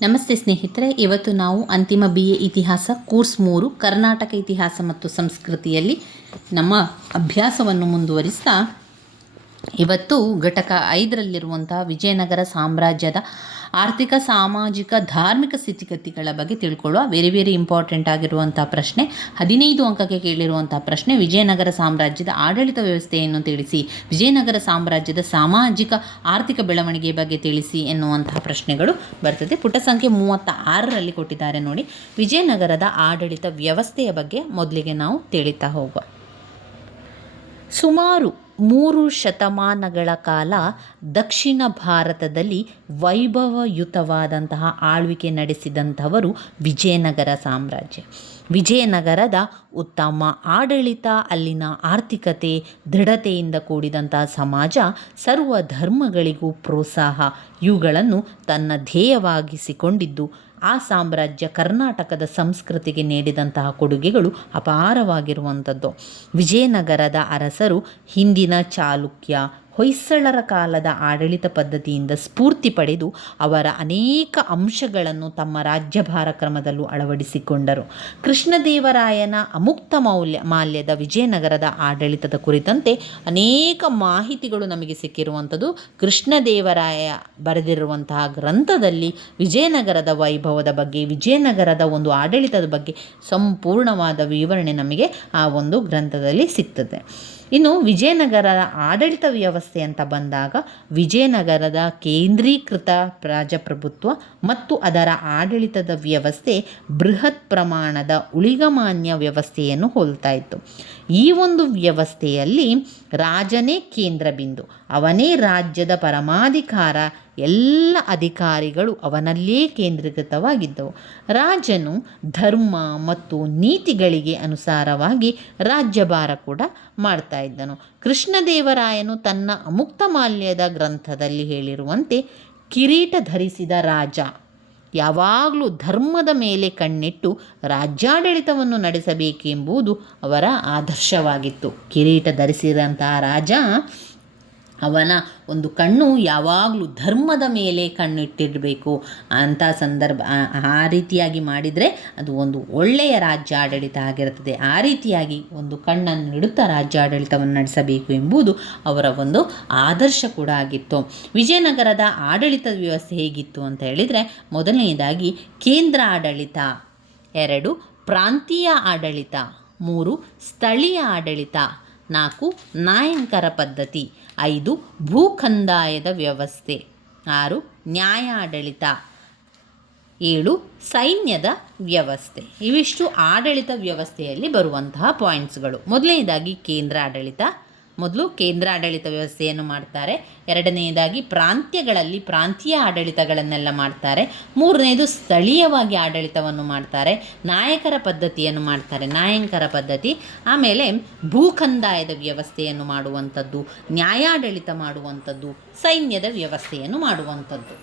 ನಮಸ್ತೆ ಸ್ನೇಹಿತರೆ, ಇವತ್ತು ನಾವು ಅಂತಿಮ BA ಇತಿಹಾಸ ಕೋರ್ಸ್ 3 ಕರ್ನಾಟಕ ಇತಿಹಾಸ ಮತ್ತು ಸಂಸ್ಕೃತಿಯಲ್ಲಿ ನಮ್ಮ ಅಭ್ಯಾಸವನ್ನು ಮುಂದುವರಿಸ್ತಾ ಇವತ್ತು ಘಟಕ 5ರಲ್ಲಿರುವಂತಹ ವಿಜಯನಗರ ಸಾಮ್ರಾಜ್ಯದ ಆರ್ಥಿಕ, ಸಾಮಾಜಿಕ, ಧಾರ್ಮಿಕ ಸ್ಥಿತಿಗತಿಗಳ ಬಗ್ಗೆ ತಿಳ್ಕೊಳ್ಳುವ ವೆರಿ ಇಂಪಾರ್ಟೆಂಟ್ ಆಗಿರುವಂಥ ಪ್ರಶ್ನೆ. 15 ಅಂಕಕ್ಕೆ ಕೇಳಿರುವಂಥ ಪ್ರಶ್ನೆ. ವಿಜಯನಗರ ಸಾಮ್ರಾಜ್ಯದ ಆಡಳಿತ ವ್ಯವಸ್ಥೆಯನ್ನು ತಿಳಿಸಿ, ವಿಜಯನಗರ ಸಾಮ್ರಾಜ್ಯದ ಸಾಮಾಜಿಕ ಆರ್ಥಿಕ ಬೆಳವಣಿಗೆ ಬಗ್ಗೆ ತಿಳಿಸಿ ಎನ್ನುವಂತಹ ಪ್ರಶ್ನೆಗಳು ಬರ್ತದೆ. ಪುಟ ಸಂಖ್ಯೆ 36ರಲ್ಲಿ ಕೊಟ್ಟಿದ್ದಾರೆ ನೋಡಿ. ವಿಜಯನಗರದ ಆಡಳಿತ ವ್ಯವಸ್ಥೆಯ ಬಗ್ಗೆ ಮೊದಲಿಗೆ ನಾವು ತಿಳಿತಾ ಹೋಗುವ. ಸುಮಾರು 3 ಶತಮಾನಗಳ ಕಾಲ ದಕ್ಷಿಣ ಭಾರತದಲ್ಲಿ ವೈಭವಯುತವಾದಂತಹ ಆಳ್ವಿಕೆ ನಡೆಸಿದಂಥವರು ವಿಜಯನಗರ ಸಾಮ್ರಾಜ್ಯ. ವಿಜಯನಗರದ ಉತ್ತಮ ಆಡಳಿತ, ಅಲ್ಲಿನ ಆರ್ಥಿಕತೆ, ದೃಢತೆಯಿಂದ ಕೂಡಿದಂತಹ ಸಮಾಜ, ಸರ್ವ ಧರ್ಮಗಳಿಗೂ ಪ್ರೋತ್ಸಾಹ, ಇವುಗಳನ್ನು ತನ್ನ ಧ್ಯೇಯವಾಗಿಸಿಕೊಂಡಿದ್ದು ಆ ಸಾಮ್ರಾಜ್ಯ ಕರ್ನಾಟಕದ ಸಂಸ್ಕೃತಿಗೆ ನೀಡಿದಂತಹ ಕೊಡುಗೆಗಳು ಅಪಾರವಾಗಿರುವಂಥದ್ದು. ವಿಜಯನಗರದ ಅರಸರು ಹಿಂದಿನ ಚಾಲುಕ್ಯ, ಹೊಯ್ಸಳರ ಕಾಲದ ಆಡಳಿತ ಪದ್ಧತಿಯಿಂದ ಸ್ಫೂರ್ತಿ ಪಡೆದು ಅವರ ಅನೇಕ ಅಂಶಗಳನ್ನು ತಮ್ಮ ರಾಜ್ಯಭಾರ ಕ್ರಮದಲ್ಲೂ ಅಳವಡಿಸಿಕೊಂಡರು. ಕೃಷ್ಣದೇವರಾಯನ ಅಮುಕ್ತ ಮಾಲ್ಯದ ವಿಜಯನಗರದ ಆಡಳಿತದ ಕುರಿತಂತೆ ಅನೇಕ ಮಾಹಿತಿಗಳು ನಮಗೆ ಸಿಕ್ಕಿರುವಂಥದ್ದು. ಕೃಷ್ಣದೇವರಾಯ ಬರೆದಿರುವಂತಹ ಗ್ರಂಥದಲ್ಲಿ ವಿಜಯನಗರದ ವೈಭವದ ಬಗ್ಗೆ, ವಿಜಯನಗರದ ಒಂದು ಆಡಳಿತದ ಬಗ್ಗೆ ಸಂಪೂರ್ಣವಾದ ವಿವರಣೆ ನಮಗೆ ಆ ಒಂದು ಗ್ರಂಥದಲ್ಲಿ ಸಿಗ್ತದೆ. ಇನ್ನು ವಿಜಯನಗರದ ಆಡಳಿತ ವ್ಯವಸ್ಥೆ ಅಂತ ಬಂದಾಗ ವಿಜಯನಗರದ ಕೇಂದ್ರೀಕೃತ ಪ್ರಜಾಪ್ರಭುತ್ವ ಮತ್ತು ಅದರ ಆಡಳಿತದ ವ್ಯವಸ್ಥೆ ಬೃಹತ್ ಪ್ರಮಾಣದ ಉಳಿಗಮಾನ್ಯ ವ್ಯವಸ್ಥೆಯನ್ನು ಹೋಲ್ತಾ ಇತ್ತು. ಈ ಒಂದು ವ್ಯವಸ್ಥೆಯಲ್ಲಿ ರಾಜನೇ ಕೇಂದ್ರ ಬಿಂದು, ಅವನೇ ರಾಜ್ಯದ ಪರಮಾಧಿಕಾರ, ಎಲ್ಲ ಅಧಿಕಾರಿಗಳು ಅವನಲ್ಲೇ ಕೇಂದ್ರೀಕೃತವಾಗಿದ್ದವು. ರಾಜನು ಧರ್ಮ ಮತ್ತು ನೀತಿಗಳಿಗೆ ಅನುಸಾರವಾಗಿ ರಾಜ್ಯಭಾರ ಕೂಡ ಮಾಡ್ತಾ ಇದ್ದನು. ಕೃಷ್ಣದೇವರಾಯನು ತನ್ನ ಅಮುಕ್ತಮಾಲ್ಯದ ಗ್ರಂಥದಲ್ಲಿ ಹೇಳಿರುವಂತೆ ಕಿರೀಟ ಧರಿಸಿದ ರಾಜ ಯಾವಾಗಲೂ ಧರ್ಮದ ಮೇಲೆ ಕಣ್ಣಿಟ್ಟು ರಾಜ್ಯಾಡಳಿತವನ್ನು ನಡೆಸಬೇಕೆಂಬುದು ಅವರ ಆದರ್ಶವಾಗಿತ್ತು. ಕಿರೀಟ ಧರಿಸಿದಂತಹ ರಾಜ, ಅವನ ಒಂದು ಕಣ್ಣು ಯಾವಾಗಲೂ ಧರ್ಮದ ಮೇಲೆ ಕಣ್ಣಿಟ್ಟಿರಬೇಕು ಅಂಥ ಸಂದರ್ಭ. ಆ ರೀತಿಯಾಗಿ ಮಾಡಿದರೆ ಅದು ಒಂದು ಒಳ್ಳೆಯ ರಾಜ್ಯ ಆಡಳಿತ ಆಗಿರುತ್ತದೆ. ಆ ರೀತಿಯಾಗಿ ಒಂದು ಕಣ್ಣನ್ನು ಇಡುತ್ತಾ ರಾಜ್ಯಾಡಳಿತವನ್ನು ನಡೆಸಬೇಕು ಎಂಬುದು ಅವರ ಒಂದು ಆದರ್ಶ ಕೂಡ ಆಗಿತ್ತು. ವಿಜಯನಗರದ ಆಡಳಿತದ ವ್ಯವಸ್ಥೆ ಹೇಗಿತ್ತು ಅಂತ ಹೇಳಿದರೆ, ಮೊದಲನೆಯದಾಗಿ ಕೇಂದ್ರ ಆಡಳಿತ, 2 ಪ್ರಾಂತೀಯ ಆಡಳಿತ, 3 ಸ್ಥಳೀಯ ಆಡಳಿತ, 4 ನಾಯಂಕರ ಪದ್ಧತಿ, 5 ಭೂಕಂದಾಯದ ವ್ಯವಸ್ಥೆ, 6 ನ್ಯಾಯಾಡಳಿತ, 7 ಸೈನ್ಯದ ವ್ಯವಸ್ಥೆ. ಇವಿಷ್ಟು ಆಡಳಿತ ವ್ಯವಸ್ಥೆಯಲ್ಲಿ ಬರುವಂತಹ ಪಾಯಿಂಟ್ಸ್ಗಳು. ಮೊದಲನೇದಾಗಿ ಕೇಂದ್ರ ಆಡಳಿತ. ಮೊದಲು ಕೇಂದ್ರ ಆಡಳಿತ ವ್ಯವಸ್ಥೆಯನ್ನು ಮಾಡ್ತಾರೆ. ಎರಡನೆಯದಾಗಿ ಪ್ರಾಂತ್ಯಗಳಲ್ಲಿ ಪ್ರಾಂತೀಯ ಆಡಳಿತಗಳನ್ನೆಲ್ಲ ಮಾಡ್ತಾರೆ. ಮೂರನೇದು ಸ್ಥಳೀಯವಾಗಿ ಆಡಳಿತವನ್ನು ಮಾಡ್ತಾರೆ. ನಾಯಕರ ಪದ್ಧತಿಯನ್ನು ಮಾಡ್ತಾರೆ, ನಾಯಂಕರ ಪದ್ಧತಿ. ಆಮೇಲೆ ಭೂಕಂದಾಯದ ವ್ಯವಸ್ಥೆಯನ್ನು ಮಾಡುವಂಥದ್ದು, ನ್ಯಾಯಾಡಳಿತ ಮಾಡುವಂಥದ್ದು, ಸೈನ್ಯದ ವ್ಯವಸ್ಥೆಯನ್ನು ಮಾಡುವಂಥದ್ದು.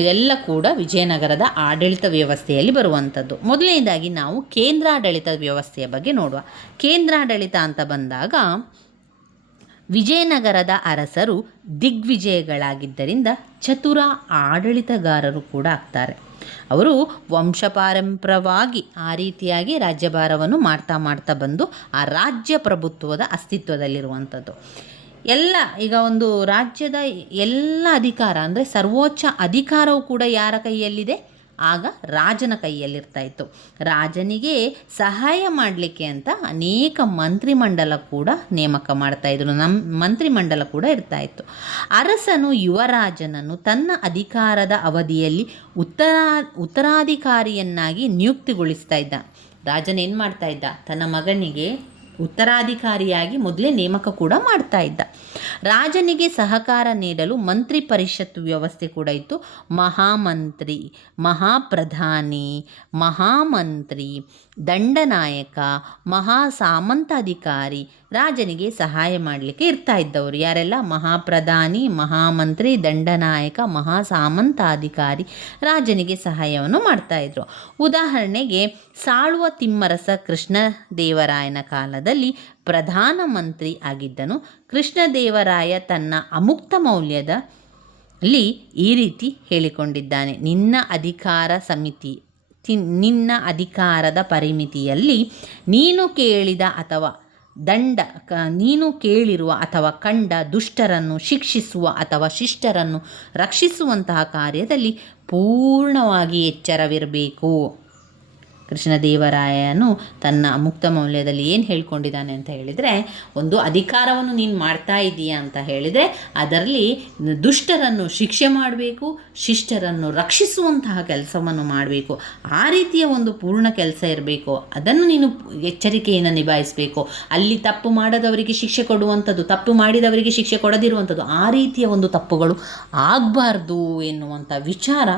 ಇದೆಲ್ಲ ಕೂಡ ವಿಜಯನಗರದ ಆಡಳಿತ ವ್ಯವಸ್ಥೆಯಲ್ಲಿ ಬರುವಂಥದ್ದು. ಮೊದಲನೇದಾಗಿ ನಾವು ಕೇಂದ್ರಾಡಳಿತ ವ್ಯವಸ್ಥೆಯ ಬಗ್ಗೆ ನೋಡುವ. ಕೇಂದ್ರಾಡಳಿತ ಅಂತ ಬಂದಾಗ ವಿಜಯನಗರದ ಅರಸರು ದಿಗ್ವಿಜಯಗಳಾಗಿದ್ದರಿಂದ ಚತುರ ಆಡಳಿತಗಾರರು ಕೂಡ ಆಗ್ತಾರೆ. ಅವರು ವಂಶಪಾರಂಪರವಾಗಿ ಆ ರೀತಿಯಾಗಿ ರಾಜ್ಯಭಾರವನ್ನು ಮಾಡ್ತಾ ಬಂದು ಆ ರಾಜ್ಯ ಪ್ರಭುತ್ವದ ಅಸ್ತಿತ್ವದಲ್ಲಿರುವಂಥದ್ದು. ಈಗ ಒಂದು ರಾಜ್ಯದ ಎಲ್ಲ ಅಧಿಕಾರ ಅಂದರೆ ಸರ್ವೋಚ್ಚ ಅಧಿಕಾರವು ಕೂಡ ಯಾರ ಕೈಯಲ್ಲಿದೆ? ಆಗ ರಾಜನ ಕೈಯಲ್ಲಿರ್ತಾ ಇತ್ತು. ರಾಜನಿಗೆ ಸಹಾಯ ಮಾಡಲಿಕ್ಕೆ ಅಂತ ಅನೇಕ ಮಂತ್ರಿಮಂಡಲ ಕೂಡ ನೇಮಕ ಮಾಡ್ತಾಯಿದ್ರು. ಮಂತ್ರಿಮಂಡಲ ಕೂಡ ಇರ್ತಾ ಇತ್ತು. ಅರಸನು ಯುವರಾಜನನ್ನು ತನ್ನ ಅಧಿಕಾರದ ಅವಧಿಯಲ್ಲಿ ಉತ್ತರಾಧಿಕಾರಿಯನ್ನಾಗಿ ನಿಯುಕ್ತಿಗೊಳಿಸ್ತಾ ಇದ್ದ. ರಾಜನೇನು ಮಾಡ್ತಾ ಇದ್ದ? ತನ್ನ ಮಗನಿಗೆ ಉತ್ತರಾಧಿಕಾರಿಯಾಗಿ ಮೊದಲೇ ನೇಮಕ ಕೂಡ ಮಾಡ್ತಾ ಇದ್ದ. ರಾಜನಿಗೆ ಸಹಕಾರ ನೀಡಲು ಮಂತ್ರಿ ಪರಿಷತ್ ವ್ಯವಸ್ಥೆ ಕೂಡ ಇತ್ತು. ಮಹಾಮಂತ್ರಿ, ಮಹಾಪ್ರಧಾನಿ, ಮಹಾಮಂತ್ರಿ, ದಂಡನಾಯಕ, ಮಹಾಸಾಮಂತಾಧಿಕಾರಿ ರಾಜನಿಗೆ ಸಹಾಯ ಮಾಡಲಿಕ್ಕೆ ಇರ್ತಾ ಇದ್ದವರು. ಯಾರೆಲ್ಲ? ಮಹಾಪ್ರಧಾನಿ, ಮಹಾಮಂತ್ರಿ, ದಂಡನಾಯಕ, ಮಹಾಸಾಮಂತಾಧಿಕಾರಿ ರಾಜನಿಗೆ ಸಹಾಯವನ್ನು ಮಾಡ್ತಾಯಿದ್ರು. ಉದಾಹರಣೆಗೆ ಸಾಳುವ ತಿಮ್ಮರಸ ಕೃಷ್ಣದೇವರಾಯನ ಕಾಲದಲ್ಲಿ ಪ್ರಧಾನಮಂತ್ರಿ ಆಗಿದ್ದನು. ಕೃಷ್ಣದೇವರಾಯ ತನ್ನ ಅಮುಕ್ತ ಮೌಲ್ಯದ ಅಲ್ಲಿ ಈ ರೀತಿ ಹೇಳಿಕೊಂಡಿದ್ದಾನೆ, ನಿನ್ನ ಅಧಿಕಾರದ ಪರಿಮಿತಿಯಲ್ಲಿ ನೀನು ಕೇಳಿದ ಅಥವಾ ನೀನು ಕೇಳಿರುವ ಅಥವಾ ಕಂಡ ದುಷ್ಟರನ್ನು ಶಿಕ್ಷಿಸುವ ಅಥವಾ ಶಿಷ್ಟರನ್ನು ರಕ್ಷಿಸುವಂತಹ ಕಾರ್ಯದಲ್ಲಿ ಪೂರ್ಣವಾಗಿ ಎಚ್ಚರವಿರಬೇಕು. ಕೃಷ್ಣದೇವರಾಯನು ತನ್ನ ಮುಕ್ತ ಮೌಲ್ಯದಲ್ಲಿ ಏನು ಹೇಳ್ಕೊಂಡಿದ್ದಾನೆ ಅಂತ ಹೇಳಿದರೆ, ಒಂದು ಅಧಿಕಾರವನ್ನು ನೀನು ಮಾಡ್ತಾ ಇದ್ದೀಯಾ ಅಂತ ಹೇಳಿದರೆ ಅದರಲ್ಲಿ ದುಷ್ಟರನ್ನು ಶಿಕ್ಷೆ ಮಾಡಬೇಕು, ಶಿಷ್ಟರನ್ನು ರಕ್ಷಿಸುವಂತಹ ಕೆಲಸವನ್ನು ಮಾಡಬೇಕು. ಆ ರೀತಿಯ ಒಂದು ಪೂರ್ಣ ಕೆಲಸ ಇರಬೇಕು. ಅದನ್ನು ನೀನು ಎಚ್ಚರಿಕೆಯನ್ನು ನಿಭಾಯಿಸಬೇಕು. ಅಲ್ಲಿ ತಪ್ಪು ಮಾಡದವರಿಗೆ ಶಿಕ್ಷೆ ಕೊಡುವಂಥದ್ದು, ತಪ್ಪು ಮಾಡಿದವರಿಗೆ ಶಿಕ್ಷೆ ಕೊಡದಿರುವಂಥದ್ದು, ಆ ರೀತಿಯ ಒಂದು ತಪ್ಪುಗಳು ಆಗಬಾರ್ದು ಎನ್ನುವಂಥ ವಿಚಾರ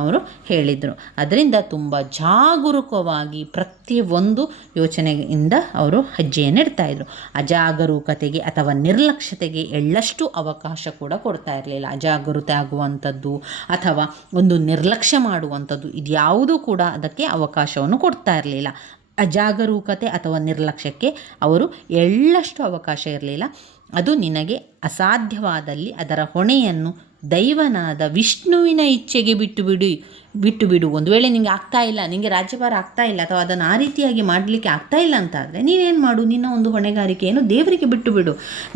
ಅವರು ಹೇಳಿದರು. ಅದರಿಂದ ತುಂಬ ಜಾಗರೂಕವಾಗಿ ಪ್ರತಿಯೊಂದು ಯೋಚನೆಯಿಂದ ಅವರು ಹೆಜ್ಜೆಯನ್ನು ಇಡ್ತಾಯಿದ್ರು. ಅಜಾಗರೂಕತೆಗೆ ಅಥವಾ ನಿರ್ಲಕ್ಷ್ಯತೆಗೆ ಎಳ್ಳಷ್ಟು ಅವಕಾಶ ಕೂಡ ಕೊಡ್ತಾ ಇರಲಿಲ್ಲ. ಅಜಾಗರೂಕತೆ ಆಗುವಂಥದ್ದು ಅಥವಾ ಒಂದು ನಿರ್ಲಕ್ಷ್ಯ ಮಾಡುವಂಥದ್ದು ಇದ್ಯಾವುದೂ ಕೂಡ ಅದಕ್ಕೆ ಅವಕಾಶವನ್ನು ಕೊಡ್ತಾ ಇರಲಿಲ್ಲ. ಅಜಾಗರೂಕತೆ ಅಥವಾ ನಿರ್ಲಕ್ಷ್ಯಕ್ಕೆ ಅವರು ಎಳ್ಳಷ್ಟು ಅವಕಾಶ ಇರಲಿಲ್ಲ. ಅದು ನಿನಗೆ ಅಸಾಧ್ಯವಾದಲ್ಲಿ ಅದರ ಹೊಣೆಯನ್ನು ದೈವನಾದ ವಿಷ್ಣುವಿನ ಇಚ್ಛೆಗೆ ಬಿಟ್ಟು ಬಿಡು. ಒಂದು ವೇಳೆ ನಿನಗೆ ಆಗ್ತಾ ಇಲ್ಲ, ನಿನಗೆ ರಾಜ್ಯಭಾರ ಆಗ್ತಾ ಇಲ್ಲ ಅಥವಾ ಅದನ್ನು ಆ ರೀತಿಯಾಗಿ ಮಾಡಲಿಕ್ಕೆ ಆಗ್ತಾ ಇಲ್ಲ ಅಂತ ಆದರೆ ನೀನೇನು ಮಾಡು, ನಿನ್ನ ಒಂದು ಹೊಣೆಗಾರಿಕೆಯನ್ನು ದೇವರಿಗೆ ಬಿಟ್ಟು ಬಿಡು,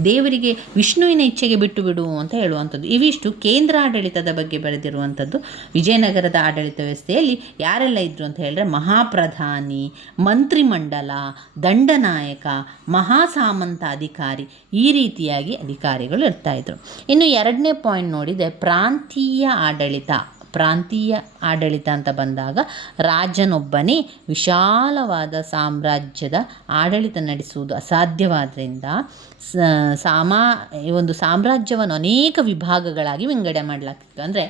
ದೇವರಿಗೆ ವಿಷ್ಣುವಿನ ಇಚ್ಛೆಗೆ ಬಿಟ್ಟು ಬಿಡು ಅಂತ ಹೇಳುವಂಥದ್ದು. ಇವಿಷ್ಟು ಕೇಂದ್ರ ಆಡಳಿತದ ಬಗ್ಗೆ ಬರೆದಿರುವಂಥದ್ದು. ವಿಜಯನಗರದ ಆಡಳಿತ ವ್ಯವಸ್ಥೆಯಲ್ಲಿ ಯಾರೆಲ್ಲ ಇದ್ದರು ಅಂತ ಹೇಳಿದ್ರೆ, ಮಹಾಪ್ರಧಾನಿ, ಮಂತ್ರಿಮಂಡಲ, ದಂಡನಾಯಕ, ಮಹಾಸಾಮಂತ ಅಧಿಕಾರಿ, ಈ ರೀತಿಯಾಗಿ ಅಧಿಕಾರಿಗಳು ಇರ್ತಾಯಿದ್ರು. ಇನ್ನು ಎರಡನೇ ಪಾಯಿಂಟ್ ನೋಡಿದರೆ ಪ್ರಾಂತೀಯ ಆಡಳಿತ ಅಂತ ಬಂದಾಗ ರಾಜನೊಬ್ಬನೇ ವಿಶಾಲವಾದ ಸಾಮ್ರಾಜ್ಯದ ಆಡಳಿತ ನಡೆಸುವುದು ಅಸಾಧ್ಯವಾದ್ದರಿಂದ ಒಂದು ಸಾಮ್ರಾಜ್ಯವನ್ನು ಅನೇಕ ವಿಭಾಗಗಳಾಗಿ ವಿಂಗಡಣೆ ಮಾಡಲಾಗ್ತಿತ್ತು. ಅಂದರೆ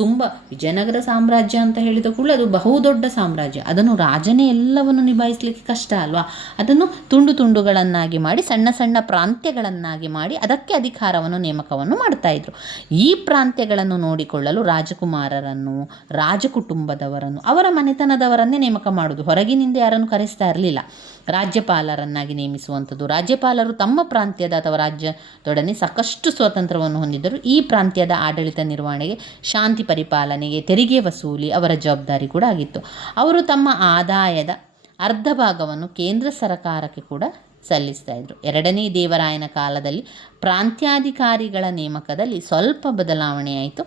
ತುಂಬ ವಿಜಯನಗರ ಸಾಮ್ರಾಜ್ಯ ಅಂತ ಹೇಳಿದ ಕೂಡಲೇ ಅದು ಬಹುದೊಡ್ಡ ಸಾಮ್ರಾಜ್ಯ. ಅದನ್ನು ರಾಜನೇ ಎಲ್ಲವನ್ನು ನಿಭಾಯಿಸಲಿಕ್ಕೆ ಕಷ್ಟ ಅಲ್ವಾ. ಅದನ್ನು ತುಂಡು ತುಂಡುಗಳನ್ನಾಗಿ ಮಾಡಿ, ಸಣ್ಣ ಸಣ್ಣ ಪ್ರಾಂತ್ಯಗಳನ್ನಾಗಿ ಮಾಡಿ ಅದಕ್ಕೆ ಅಧಿಕಾರವನ್ನು ನೇಮಕವನ್ನು ಮಾಡ್ತಾಯಿದ್ರು. ಈ ಪ್ರಾಂತ್ಯಗಳನ್ನು ನೋಡಿಕೊಳ್ಳಲು ರಾಜಕುಮಾರರನ್ನು, ರಾಜಕುಟುಂಬದವರನ್ನು, ಅವರ ಮನೆತನದವರನ್ನೇ ನೇಮಕ ಮಾಡೋದು. ಹೊರಗಿನಿಂದ ಯಾರನ್ನು ಕರೆಸ್ತಾ ಇರಲಿಲ್ಲ. ರಾಜ್ಯಪಾಲರನ್ನಾಗಿ ನೇಮಿಸುವಂಥದ್ದು. ರಾಜ್ಯಪಾಲರು ತಮ್ಮ ಪ್ರಾಂತ್ಯದ ಅಥವಾ ರಾಜ್ಯದೊಡನೆ ಸಾಕಷ್ಟು ಸ್ವಾತಂತ್ರ್ಯವನ್ನು ಹೊಂದಿದ್ದರು. ಈ ಪ್ರಾಂತ್ಯದ ಆಡಳಿತ ನಿರ್ವಹಣೆಗೆ, ಶಾಂತಿ ಪರಿಪಾಲನೆಗೆ, ತೆರಿಗೆ ವಸೂಲಿ ಅವರ ಜವಾಬ್ದಾರಿ ಕೂಡ ಆಗಿತ್ತು. ಅವರು ತಮ್ಮ ಆದಾಯದ ಅರ್ಧ ಭಾಗವನ್ನು ಕೇಂದ್ರ ಸರ್ಕಾರಕ್ಕೆ ಕೂಡ ಸಲ್ಲಿಸ್ತಾ ಇದ್ರು. ಎರಡನೇ ದೇವರಾಯನ ಕಾಲದಲ್ಲಿ ಪ್ರಾಂತ್ಯಾಧಿಕಾರಿಗಳ ನೇಮಕದಲ್ಲಿ ಸ್ವಲ್ಪ ಬದಲಾವಣೆ ಆಯಿತು.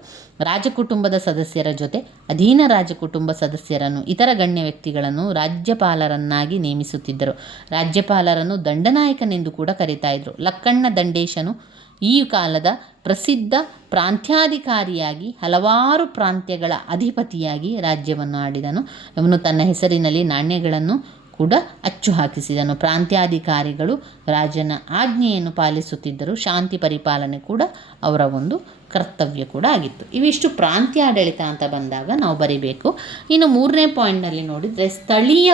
ರಾಜಕುಟುಂಬದ ಸದಸ್ಯರ ಜೊತೆ ಅಧೀನ ರಾಜಕುಟುಂಬ ಸದಸ್ಯರನ್ನು, ಇತರ ಗಣ್ಯ ವ್ಯಕ್ತಿಗಳನ್ನು ರಾಜ್ಯಪಾಲರನ್ನಾಗಿ ನೇಮಿಸುತ್ತಿದ್ದರು. ರಾಜ್ಯಪಾಲರನ್ನು ದಂಡನಾಯಕನೆಂದು ಕೂಡ ಕರೀತಾ ಇದ್ರು. ಲಕ್ಕಣ್ಣ ದಂಡೇಶನು ಈ ಕಾಲದ ಪ್ರಸಿದ್ಧ ಪ್ರಾಂತ್ಯಾಧಿಕಾರಿಯಾಗಿ ಹಲವಾರು ಪ್ರಾಂತ್ಯಗಳ ಅಧಿಪತಿಯಾಗಿ ರಾಜ್ಯವನ್ನು ಆಡಿದನು. ಅವನು ತನ್ನ ಹೆಸರಿನಲ್ಲಿ ನಾಣ್ಯಗಳನ್ನು ಕೂಡ ಅಚ್ಚು ಹಾಕಿಸಿದನು. ಪ್ರಾಂತ್ಯಾಧಿಕಾರಿಗಳು ರಾಜನ ಆಜ್ಞೆಯನ್ನು ಪಾಲಿಸುತ್ತಿದ್ದರು. ಶಾಂತಿ ಪರಿಪಾಲನೆ ಕೂಡ ಅವರ ಒಂದು ಕರ್ತವ್ಯ ಕೂಡ ಆಗಿತ್ತು. ಇವಿಷ್ಟು ಪ್ರಾಂತ್ಯಾಡಳಿತ ಅಂತ ಬಂದಾಗ ನಾವು ಬರಿಬೇಕು. ಇನ್ನು ಮೂರನೇ ಪಾಯಿಂಟ್ನಲ್ಲಿ ನೋಡಿದರೆ ಸ್ಥಳೀಯ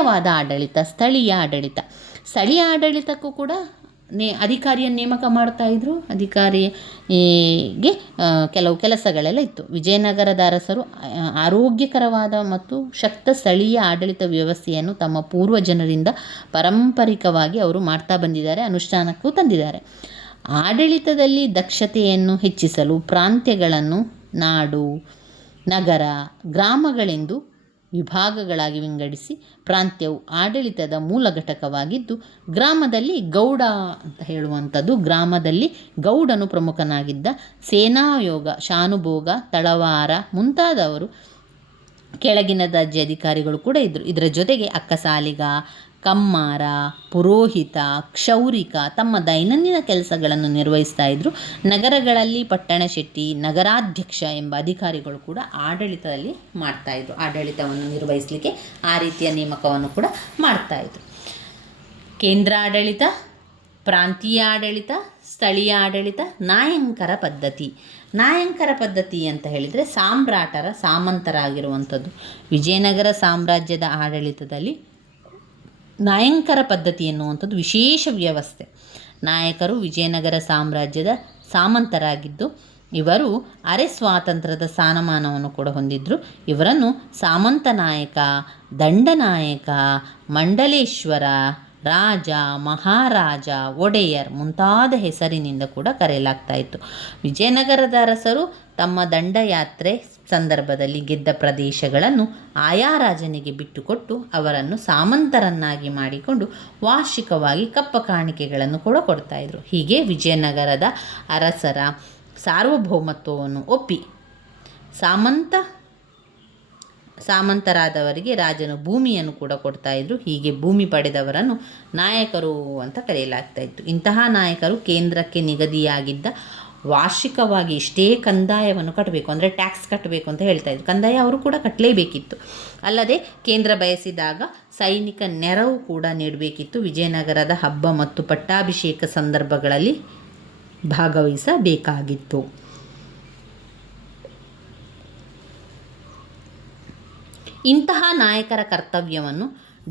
ಆಡಳಿತಕ್ಕೂ ಕೂಡ ಅಧಿಕಾರಿಯನ್ನು ನೇಮಕ ಮಾಡ್ತಾಯಿದ್ರು. ಅಧಿಕಾರಿಗೆ ಕೆಲವು ಕೆಲಸಗಳೆಲ್ಲ ಇತ್ತು. ವಿಜಯನಗರದ ಅರಸರು ಆರೋಗ್ಯಕರವಾದ ಮತ್ತು ಶಕ್ತ ಸ್ಥಳೀಯ ಆಡಳಿತ ವ್ಯವಸ್ಥೆಯನ್ನು ತಮ್ಮ ಪೂರ್ವಜನರಿಂದ ಪಾರಂಪರಿಕವಾಗಿ ಅವರು ಮಾಡ್ತಾ ಬಂದಿದ್ದಾರೆ, ಅನುಷ್ಠಾನಕ್ಕೂ ತಂದಿದ್ದಾರೆ. ಆಡಳಿತದಲ್ಲಿ ದಕ್ಷತೆಯನ್ನು ಹೆಚ್ಚಿಸಲು ಪ್ರಾಂತ್ಯಗಳನ್ನು ನಾಡು, ನಗರ, ಗ್ರಾಮಗಳೆಂದು ವಿಭಾಗಗಳಾಗಿ ವಿಂಗಡಿಸಿ ಪ್ರಾಂತ್ಯವು ಆಡಳಿತದ ಮೂಲ ಘಟಕವಾಗಿದ್ದು, ಗ್ರಾಮದಲ್ಲಿ ಗೌಡ ಅಂತ ಹೇಳುವಂಥದ್ದು, ಗ್ರಾಮದಲ್ಲಿ ಗೌಡನು ಪ್ರಮುಖನಾಗಿದ್ದ. ಸೇನಾಯೋಗ, ಶಾನುಭೋಗ, ತಳವಾರ ಮುಂತಾದವರು ಕೆಳಗಿನ ದರ್ಜೆ ಅಧಿಕಾರಿಗಳು ಕೂಡ ಇದ್ದರು. ಇದರ ಜೊತೆಗೆ ಅಕ್ಕಸಾಲಿಗ, ಕಮ್ಮಾರ, ಪುರೋಹಿತ, ಕ್ಷೌರಿಕ ತಮ್ಮ ದೈನಂದಿನ ಕೆಲಸಗಳನ್ನು ನಿರ್ವಹಿಸ್ತಾ ಇದ್ದರು. ನಗರಗಳಲ್ಲಿ ಪಟ್ಟಣ ಶೆಟ್ಟಿ, ನಗರಾಧ್ಯಕ್ಷ ಎಂಬ ಅಧಿಕಾರಿಗಳು ಕೂಡ ಆಡಳಿತದಲ್ಲಿ ಮಾಡ್ತಾಯಿದ್ರು. ಆಡಳಿತವನ್ನು ನಿರ್ವಹಿಸಲಿಕ್ಕೆ ಆ ರೀತಿಯ ನೇಮಕವನ್ನು ಕೂಡ ಮಾಡ್ತಾಯಿದ್ರು. ಕೇಂದ್ರ ಆಡಳಿತ, ಪ್ರಾಂತೀಯ ಆಡಳಿತ, ಸ್ಥಳೀಯ ಆಡಳಿತ, ನಾಯಂಕರ ಪದ್ಧತಿ ಅಂತ ಹೇಳಿದರೆ ಸಾಮಂತರಾಗಿರುವಂಥದ್ದು. ವಿಜಯನಗರ ಸಾಮ್ರಾಜ್ಯದ ಆಡಳಿತದಲ್ಲಿ ನಾಯಂಕರ ಪದ್ಧತಿ ಎನ್ನುವಂಥದ್ದು ವಿಶೇಷ ವ್ಯವಸ್ಥೆ. ನಾಯಕರು ವಿಜಯನಗರ ಸಾಮ್ರಾಜ್ಯದ ಸಾಮಂತರಾಗಿದ್ದು, ಇವರು ಅರೆ ಸ್ವಾತಂತ್ರ್ಯದ ಸ್ಥಾನಮಾನವನ್ನು ಕೂಡ ಹೊಂದಿದ್ದರು. ಇವರನ್ನು ಸಾಮಂತ ನಾಯಕ, ದಂಡನಾಯಕ, ಮಂಡಲೇಶ್ವರ, ರಾಜ, ಮಹಾರಾಜ, ಒಡೆಯರ್ ಮುಂತಾದ ಹೆಸರಿನಿಂದ ಕೂಡ ಕರೆಯಲಾಗ್ತಾ ಇತ್ತು. ವಿಜಯನಗರದ ಅರಸರು ತಮ್ಮ ದಂಡಯಾತ್ರೆ ಸಂದರ್ಭದಲ್ಲಿ ಗೆದ್ದ ಪ್ರದೇಶಗಳನ್ನು ಆಯಾ ರಾಜನಿಗೆ ಬಿಟ್ಟುಕೊಟ್ಟು ಅವರನ್ನು ಸಾಮಂತರನ್ನಾಗಿ ಮಾಡಿಕೊಂಡು ವಾರ್ಷಿಕವಾಗಿ ಕಪ್ಪ ಕಾಣಿಕೆಗಳನ್ನು ಕೂಡ ಕೊಡ್ತಾಯಿದ್ರು. ಹೀಗೆ ವಿಜಯನಗರದ ಅರಸರ ಸಾರ್ವಭೌಮತ್ವವನ್ನು ಒಪ್ಪಿ ಸಾಮಂತರಾದವರಿಗೆ ರಾಜನು ಭೂಮಿಯನ್ನು ಕೂಡ ಕೊಡ್ತಾಯಿದ್ರು. ಹೀಗೆ ಭೂಮಿ ಪಡೆದವರನ್ನು ನಾಯಕರು ಅಂತ ಕರೆಯಲಾಗ್ತಾಯಿತ್ತು. ಇಂತಹ ನಾಯಕರು ಕೇಂದ್ರಕ್ಕೆ ನಿಗದಿಯಾಗಿದ್ದ ವಾರ್ಷಿಕವಾಗಿ ಇಷ್ಟೇ ಕಂದಾಯವನ್ನು ಕಟ್ಟಬೇಕು, ಅಂದರೆ ಟ್ಯಾಕ್ಸ್ ಕಟ್ಟಬೇಕು ಅಂತ ಹೇಳ್ತಾಯಿದ್ರು. ಕಂದಾಯ ಅವರು ಕೂಡ ಕಟ್ಟಲೇಬೇಕಿತ್ತು. ಅಲ್ಲದೆ ಕೇಂದ್ರ ಬಯಸಿದಾಗ ಸೈನಿಕ ನೆರವು ಕೂಡ ನೀಡಬೇಕಿತ್ತು. ವಿಜಯನಗರದ ಹಬ್ಬ ಮತ್ತು ಪಟ್ಟಾಭಿಷೇಕ ಸಂದರ್ಭಗಳಲ್ಲಿ ಭಾಗವಹಿಸಬೇಕಾಗಿತ್ತು. ಇಂತಹ ನಾಯಕರ ಕರ್ತವ್ಯವನ್ನು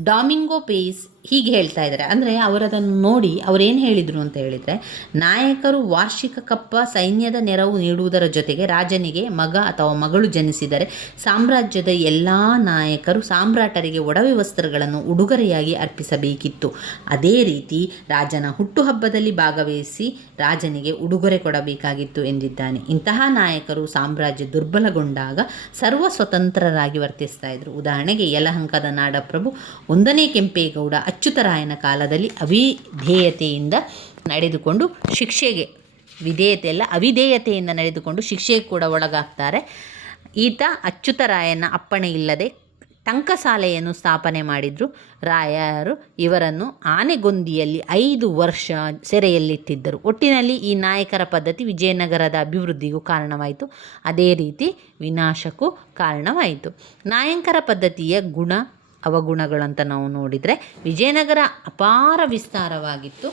ಡಾಮಿಂಗೋ ಪೇಸ್ ಹೀಗೆ ಹೇಳ್ತಾ ಇದ್ದಾರೆ. ಅಂದರೆ ಅವರದನ್ನು ನೋಡಿ ಅವರೇನು ಹೇಳಿದರು ಅಂತ ಹೇಳಿದರೆ, ನಾಯಕರು ವಾರ್ಷಿಕ ಕಪ್ಪ ಸೈನ್ಯದ ನೆರವು ನೀಡುವುದರ ಜೊತೆಗೆ ರಾಜನಿಗೆ ಮಗ ಅಥವಾ ಮಗಳು ಜನಿಸಿದರೆ ಸಾಮ್ರಾಜ್ಯದ ಎಲ್ಲ ನಾಯಕರು ಸಾಮ್ರಾಟರಿಗೆ ಒಡವೆ ವಸ್ತ್ರಗಳನ್ನು ಉಡುಗೊರೆಯಾಗಿ ಅರ್ಪಿಸಬೇಕಿತ್ತು. ಅದೇ ರೀತಿ ರಾಜನ ಹುಟ್ಟುಹಬ್ಬದಲ್ಲಿ ಭಾಗವಹಿಸಿ ರಾಜನಿಗೆ ಉಡುಗೊರೆ ಕೊಡಬೇಕಾಗಿತ್ತು ಎಂದಿದ್ದಾನೆ. ಇಂತಹ ನಾಯಕರು ಸಾಮ್ರಾಜ್ಯ ದುರ್ಬಲಗೊಂಡಾಗ ಸರ್ವ ಸ್ವತಂತ್ರರಾಗಿ ವರ್ತಿಸ್ತಾ ಇದ್ರು. ಉದಾಹರಣೆಗೆ ಯಲಹಂಕದ ನಾಡಪ್ರಭು 1ನೇ ಕೆಂಪೇಗೌಡ ಅಚ್ಯುತರಾಯನ ಕಾಲದಲ್ಲಿ ಅವಿಧೇಯತೆಯಿಂದ ನಡೆದುಕೊಂಡು ಶಿಕ್ಷೆಗೆ ಅವಿಧೇಯತೆಯಿಂದ ನಡೆದುಕೊಂಡು ಶಿಕ್ಷೆಗೆ ಕೂಡ ಒಳಗಾಗ್ತಾರೆ. ಈತ ಅಚ್ಯುತರಾಯನ ಅಪ್ಪಣೆ ಇಲ್ಲದೆ ಟಂಕಸಾಲೆಯನ್ನು ಸ್ಥಾಪನೆ ಮಾಡಿದ್ರು. ರಾಯರು ಇವರನ್ನು ಆನೆಗೊಂದಿಯಲ್ಲಿ 5 ವರ್ಷ ಸೆರೆಯಲ್ಲಿಟ್ಟಿದ್ದರು. ಒಟ್ಟಿನಲ್ಲಿ ಈ ನಾಯಕರ ಪದ್ಧತಿ ವಿಜಯನಗರದ ಅಭಿವೃದ್ಧಿಗೂ ಕಾರಣವಾಯಿತು, ಅದೇ ರೀತಿ ವಿನಾಶಕ್ಕೂ ಕಾರಣವಾಯಿತು. ನಾಯಕರ ಪದ್ಧತಿಯ ಗುಣ ಅವಗುಣಗಳಂತ ನಾವು ನೋಡಿದರೆ, ವಿಜಯನಗರ ಅಪಾರ ವಿಸ್ತಾರವಾಗಿತ್ತು.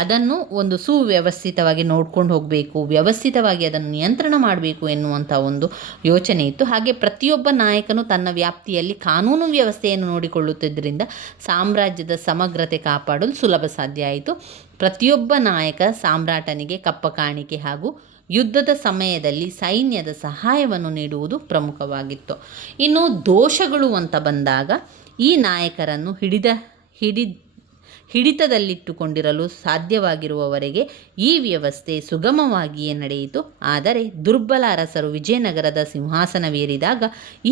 ಅದನ್ನು ಒಂದು ಸುವ್ಯವಸ್ಥಿತವಾಗಿ ನೋಡ್ಕೊಂಡು ಹೋಗಬೇಕು, ವ್ಯವಸ್ಥಿತವಾಗಿ ಅದನ್ನು ನಿಯಂತ್ರಣ ಮಾಡಬೇಕು ಎನ್ನುವಂಥ ಒಂದು ಯೋಚನೆ ಇತ್ತು. ಹಾಗೆ ಪ್ರತಿಯೊಬ್ಬ ನಾಯಕನು ತನ್ನ ವ್ಯಾಪ್ತಿಯಲ್ಲಿ ಕಾನೂನು ವ್ಯವಸ್ಥೆಯನ್ನು ನೋಡಿಕೊಳ್ಳುತ್ತಿದ್ದರಿಂದ ಸಾಮ್ರಾಜ್ಯದ ಸಮಗ್ರತೆ ಕಾಪಾಡಲು ಸುಲಭ ಸಾಧ್ಯ ಆಯಿತು. ಪ್ರತಿಯೊಬ್ಬ ನಾಯಕ ಸಾಮ್ರಾಟನಿಗೆ ಕಪ್ಪ ಕಾಣಿಕೆ ಹಾಗೂ ಯುದ್ಧದ ಸಮಯದಲ್ಲಿ ಸೈನ್ಯದ ಸಹಾಯವನ್ನು ನೀಡುವುದು ಪ್ರಮುಖವಾಗಿತ್ತು. ಇನ್ನು ದೋಷಗಳು ಅಂತ ಬಂದಾಗ, ಈ ನಾಯಕರನ್ನು ಹಿಡಿತದಲ್ಲಿಟ್ಟುಕೊಂಡಿರಲು ಸಾಧ್ಯವಾಗಿರುವವರೆಗೆ ಈ ವ್ಯವಸ್ಥೆ ಸುಗಮವಾಗಿಯೇ ನಡೆಯಿತು. ಆದರೆ ದುರ್ಬಲ ಅರಸರು ವಿಜಯನಗರದ ಸಿಂಹಾಸನವೇರಿದಾಗ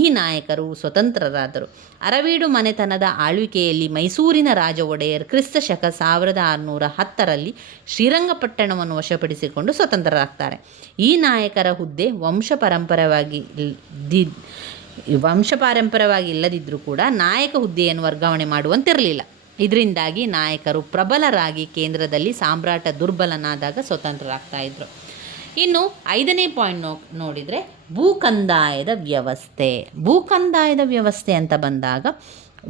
ಈ ನಾಯಕರು ಸ್ವತಂತ್ರರಾದರು. ಅರವೀಡು ಮನೆತನದ ಆಳ್ವಿಕೆಯಲ್ಲಿ ಮೈಸೂರಿನ ರಾಜ ಒಡೆಯರ್ ಕ್ರಿಸ್ತಶಕ 1610ರಲ್ಲಿ ಶ್ರೀರಂಗಪಟ್ಟಣವನ್ನು ವಶಪಡಿಸಿಕೊಂಡು ಸ್ವತಂತ್ರರಾಗ್ತಾರೆ. ಈ ನಾಯಕರ ಹುದ್ದೆ ವಂಶಪಾರಂಪರ್ಯವಾಗಿ ಇಲ್ಲದಿದ್ದರೂ ಕೂಡ ನಾಯಕ ಹುದ್ದೆಯನ್ನು ವರ್ಗಾವಣೆ ಮಾಡುವಂತಿರಲಿಲ್ಲ. ಇದರಿಂದಾಗಿ ನಾಯಕರು ಪ್ರಬಲರಾಗಿ ಕೇಂದ್ರದಲ್ಲಿ ಸಾಮ್ರಾಟ ದುರ್ಬಲನಾದಾಗ ಸ್ವತಂತ್ರರಾಗ್ತಾ ಇದ್ರು. ಇನ್ನು 5ನೇ ಪಾಯಿಂಟ್ ನೋಡಿದರೆ ಭೂಕಂದಾಯದ ವ್ಯವಸ್ಥೆ ಅಂತ ಬಂದಾಗ,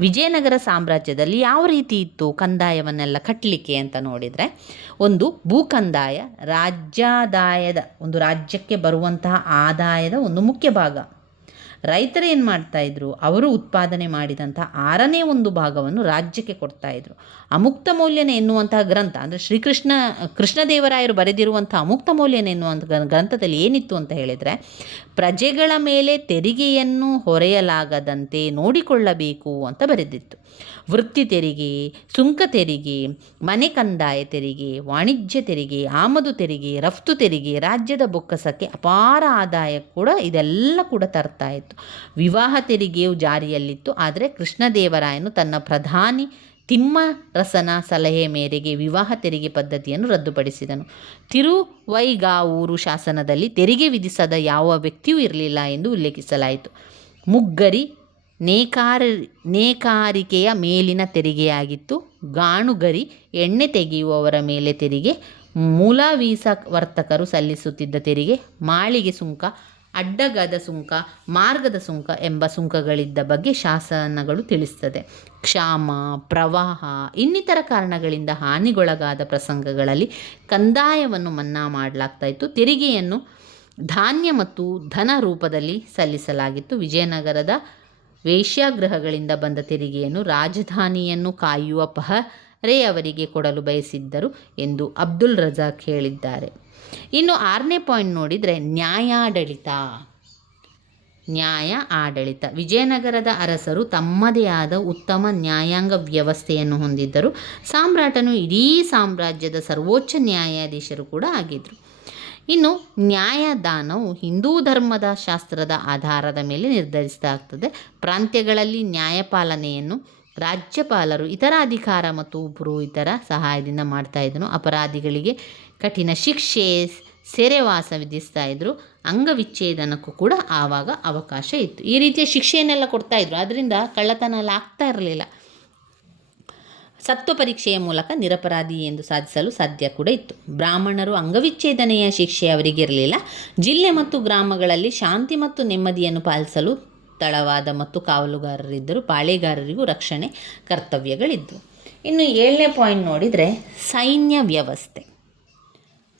ವಿಜಯನಗರ ಸಾಮ್ರಾಜ್ಯದಲ್ಲಿ ಯಾವ ರೀತಿ ಇತ್ತು ಕಂದಾಯವನ್ನೆಲ್ಲ ಕಟ್ಟಲಿಕ್ಕೆ ಅಂತ ನೋಡಿದರೆ, ಒಂದು ಭೂಕಂದಾಯ ರಾಜ್ಯಕ್ಕೆ ಬರುವಂತಹ ಆದಾಯದ ಒಂದು ಮುಖ್ಯ ಭಾಗ. ರೈತರು ಏನು ಮಾಡ್ತಾಯಿದ್ರು, ಅವರು ಉತ್ಪಾದನೆ ಮಾಡಿದಂಥ 6ನೇ ಒಂದು ಭಾಗವನ್ನು ರಾಜ್ಯಕ್ಕೆ ಕೊಡ್ತಾಯಿದ್ರು. ಅಮುಕ್ತ ಮೌಲ್ಯನ ಎನ್ನುವಂತಹ ಗ್ರಂಥ, ಅಂದರೆ ಕೃಷ್ಣದೇವರಾಯರು ಬರೆದಿರುವಂಥ ಅಮುಕ್ತ ಮೌಲ್ಯನ ಎನ್ನುವಂಥ ಗ್ರಂಥದಲ್ಲಿ ಏನಿತ್ತು ಅಂತ ಹೇಳಿದರೆ, ಪ್ರಜೆಗಳ ಮೇಲೆ ತೆರಿಗೆಯನ್ನು ಹೊರೆಯಲಾಗದಂತೆ ನೋಡಿಕೊಳ್ಳಬೇಕು ಅಂತ ಬರೆದಿತ್ತು. ವೃತ್ತಿ ತೆರಿಗೆ, ಸುಂಕ ತೆರಿಗೆ, ಮನೆ ಕಂದಾಯ ತೆರಿಗೆ, ವಾಣಿಜ್ಯ ತೆರಿಗೆ, ಆಮದು ತೆರಿಗೆ, ರಫ್ತು ತೆರಿಗೆ ರಾಜ್ಯದ ಬೊಕ್ಕಸಕ್ಕೆ ಅಪಾರ ಆದಾಯ ಕೂಡ ಇದೆಲ್ಲ ಕೂಡ ತರ್ತಾ ಇತ್ತು. ವಿವಾಹ ತೆರಿಗೆಯು ಜಾರಿಯಲ್ಲಿತ್ತು. ಆದರೆ ಕೃಷ್ಣದೇವರಾಯನು ತನ್ನ ಪ್ರಧಾನಿ ತಿಮ್ಮರಸನ ಸಲಹೆ ಮೇರೆಗೆ ವಿವಾಹ ತೆರಿಗೆ ಪದ್ಧತಿಯನ್ನು ರದ್ದುಪಡಿಸಿದನು. ತಿರುವೈಗಾವೂರು ಶಾಸನದಲ್ಲಿ ತೆರಿಗೆ ವಿಧಿಸದ ಯಾವ ವ್ಯಕ್ತಿಯೂ ಇರಲಿಲ್ಲ ಎಂದು ಉಲ್ಲೇಖಿಸಲಾಯಿತು. ಮುಗ್ಗರಿ ನೇಕಾರಿಕೆಯ ಮೇಲಿನ ತೆರಿಗೆಯಾಗಿತ್ತು. ಗಾಣುಗರಿ ಎಣ್ಣೆ ತೆಗೆಯುವವರ ಮೇಲೆ ತೆರಿಗೆ, ಮೂಲವೀಸ ವರ್ತಕರು ಸಲ್ಲಿಸುತ್ತಿದ್ದ ತೆರಿಗೆ, ಮಾಳಿಗೆ ಸುಂಕ, ಅಡ್ಡಗದ ಸುಂಕ, ಮಾರ್ಗದ ಸುಂಕ ಎಂಬ ಸುಂಕಗಳಿದ್ದ ಬಗ್ಗೆ ಶಾಸನಗಳು ತಿಳಿಸ್ತದೆ. ಕ್ಷಾಮ, ಪ್ರವಾಹ ಇನ್ನಿತರ ಕಾರಣಗಳಿಂದ ಹಾನಿಗೊಳಗಾದ ಪ್ರಸಂಗಗಳಲ್ಲಿ ಕಂದಾಯವನ್ನು ಮನ್ನಾ ಮಾಡಲಾಗ್ತಾಯಿತ್ತು. ತೆರಿಗೆಯನ್ನು ಧಾನ್ಯ ಮತ್ತು ಧನ ರೂಪದಲ್ಲಿ ಸಲ್ಲಿಸಲಾಗಿತ್ತು. ವಿಜಯನಗರದ ವೇಶ್ಯಾಗೃಹಗಳಿಂದ ಬಂದ ತೆರಿಗೆಯನ್ನು ರಾಜಧಾನಿಯನ್ನು ಕಾಯುವ ಪಹರೆಯವರಿಗೆ ಕೊಡಲು ಬಯಸಿದ್ದರು ಎಂದು ಅಬ್ದುಲ್ ರಜಾಕ್ ಹೇಳಿದ್ದಾರೆ. ಇನ್ನು 6ನೇ ಪಾಯಿಂಟ್ ನೋಡಿದರೆ ನ್ಯಾಯಾಡಳಿತ. ನ್ಯಾಯ ಆಡಳಿತ. ವಿಜಯನಗರದ ಅರಸರು ತಮ್ಮದೇ ಆದ ಉತ್ತಮ ನ್ಯಾಯಾಂಗ ವ್ಯವಸ್ಥೆಯನ್ನು ಹೊಂದಿದ್ದರು. ಸಾಮ್ರಾಟನು ಇಡೀ ಸಾಮ್ರಾಜ್ಯದ ಸರ್ವೋಚ್ಚ ನ್ಯಾಯಾಧೀಶರು ಕೂಡ ಆಗಿದ್ದರು. ಇನ್ನು ನ್ಯಾಯದಾನವು ಹಿಂದೂ ಧರ್ಮದ ಶಾಸ್ತ್ರದ ಆಧಾರದ ಮೇಲೆ ನಿರ್ಧರಿಸಲಾಗ್ತದೆ. ಪ್ರಾಂತ್ಯಗಳಲ್ಲಿ ನ್ಯಾಯಪಾಲನೆಯನ್ನು ರಾಜ್ಯಪಾಲರು ಇತರ ಅಧಿಕಾರ ಮತ್ತು ಪುರೋಹಿತರ ಸಹಾಯದಿಂದ ಮಾಡ್ತಾಯಿದ್ದನು. ಅಪರಾಧಿಗಳಿಗೆ ಕಠಿಣ ಶಿಕ್ಷೆ, ಸೆರೆವಾಸ ವಿಧಿಸ್ತಾಯಿದ್ರು. ಅಂಗವಿಚ್ಛೇದನಕ್ಕೂ ಕೂಡ ಆವಾಗ ಅವಕಾಶ ಇತ್ತು. ಈ ರೀತಿಯ ಶಿಕ್ಷೆಯನ್ನೆಲ್ಲ ಕೊಡ್ತಾಯಿದ್ರು. ಆದ್ದರಿಂದ ಕಳ್ಳತನ ಎಲ್ಲ ಆಗ್ತಾ ಇರಲಿಲ್ಲ. ಸತ್ವ ಪರೀಕ್ಷೆಯ ಮೂಲಕ ನಿರಪರಾಧಿ ಎಂದು ಸಾಧಿಸಲು ಸಾಧ್ಯ ಕೂಡ ಇತ್ತು. ಬ್ರಾಹ್ಮಣರು ಅಂಗವಿಚ್ಛೇದನೆಯ ಶಿಕ್ಷೆ ಅವರಿಗಿರಲಿಲ್ಲ. ಜಿಲ್ಲೆ ಮತ್ತು ಗ್ರಾಮಗಳಲ್ಲಿ ಶಾಂತಿ ಮತ್ತು ನೆಮ್ಮದಿಯನ್ನು ಪಾಲಿಸಲು ತಳವಾದ ಮತ್ತು ಕಾವಲುಗಾರರಿದ್ದರು. ಪಾಳೆಗಾರರಿಗೂ ರಕ್ಷಣೆ ಕರ್ತವ್ಯಗಳಿದ್ದವು. ಇನ್ನು 7ನೇ ಪಾಯಿಂಟ್ ನೋಡಿದರೆ ಸೈನ್ಯ ವ್ಯವಸ್ಥೆ.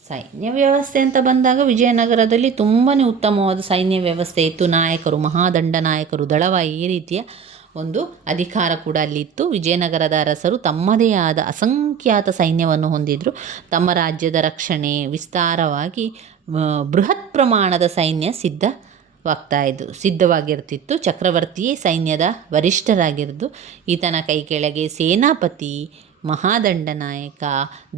ಸೈನ್ಯ ವ್ಯವಸ್ಥೆ ಅಂತ ಬಂದಾಗ ವಿಜಯನಗರದಲ್ಲಿ ತುಂಬಾ ಉತ್ತಮವಾದ ಸೈನ್ಯ ವ್ಯವಸ್ಥೆ ಇತ್ತು. ನಾಯಕರು, ಮಹಾದಂಡ ನಾಯಕರು, ದಳವಾಯಿ ಈ ರೀತಿಯ ಒಂದು ಅಧಿಕಾರ ಕೂಡ ಅಲ್ಲಿತ್ತು. ವಿಜಯನಗರದ ಅರಸರು ತಮ್ಮದೇ ಆದ ಅಸಂಖ್ಯಾತ ಸೈನ್ಯವನ್ನು ಹೊಂದಿದ್ರು. ತಮ್ಮ ರಾಜ್ಯದ ರಕ್ಷಣೆ ವಿಸ್ತಾರವಾಗಿ ಬೃಹತ್ ಪ್ರಮಾಣದ ಸೈನ್ಯ ಸಿದ್ಧವಾಗಿರ್ತಿತ್ತು. ಚಕ್ರವರ್ತಿಯೇ ಸೈನ್ಯದ ವರಿಷ್ಠರಾಗಿದ್ದು ಈತನ ಕೈ ಕೆಳಗೆ ಸೇನಾಪತಿ, ಮಹಾದಂಡ ನಾಯಕ,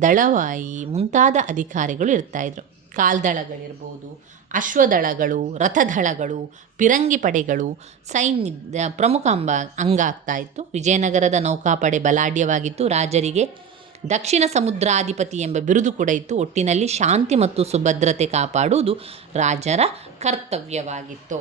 ದಳವಾಯಿ ಮುಂತಾದ ಅಧಿಕಾರಿಗಳು ಇರ್ತಾಯಿದ್ರು. ಕಾಲ್ದಳಗಳಿರ್ಬೋದು, ಅಶ್ವದಳಗಳು, ರಥದಳಗಳು, ಪಿರಂಗಿ ಪಡೆಗಳು ಸೈನ್ಯದ ಪ್ರಮುಖ ಅಂಗ ಆಗ್ತಾಯಿತ್ತು. ವಿಜಯನಗರದ ನೌಕಾಪಡೆ ಬಲಾಢ್ಯವಾಗಿತ್ತು. ರಾಜರಿಗೆ ದಕ್ಷಿಣ ಸಮುದ್ರಾಧಿಪತಿ ಎಂಬ ಬಿರುದು ಕೂಡ ಇತ್ತು. ಒಟ್ಟಿನಲ್ಲಿ ಶಾಂತಿ ಮತ್ತು ಸುಭದ್ರತೆ ಕಾಪಾಡುವುದು ರಾಜರ ಕರ್ತವ್ಯವಾಗಿತ್ತು.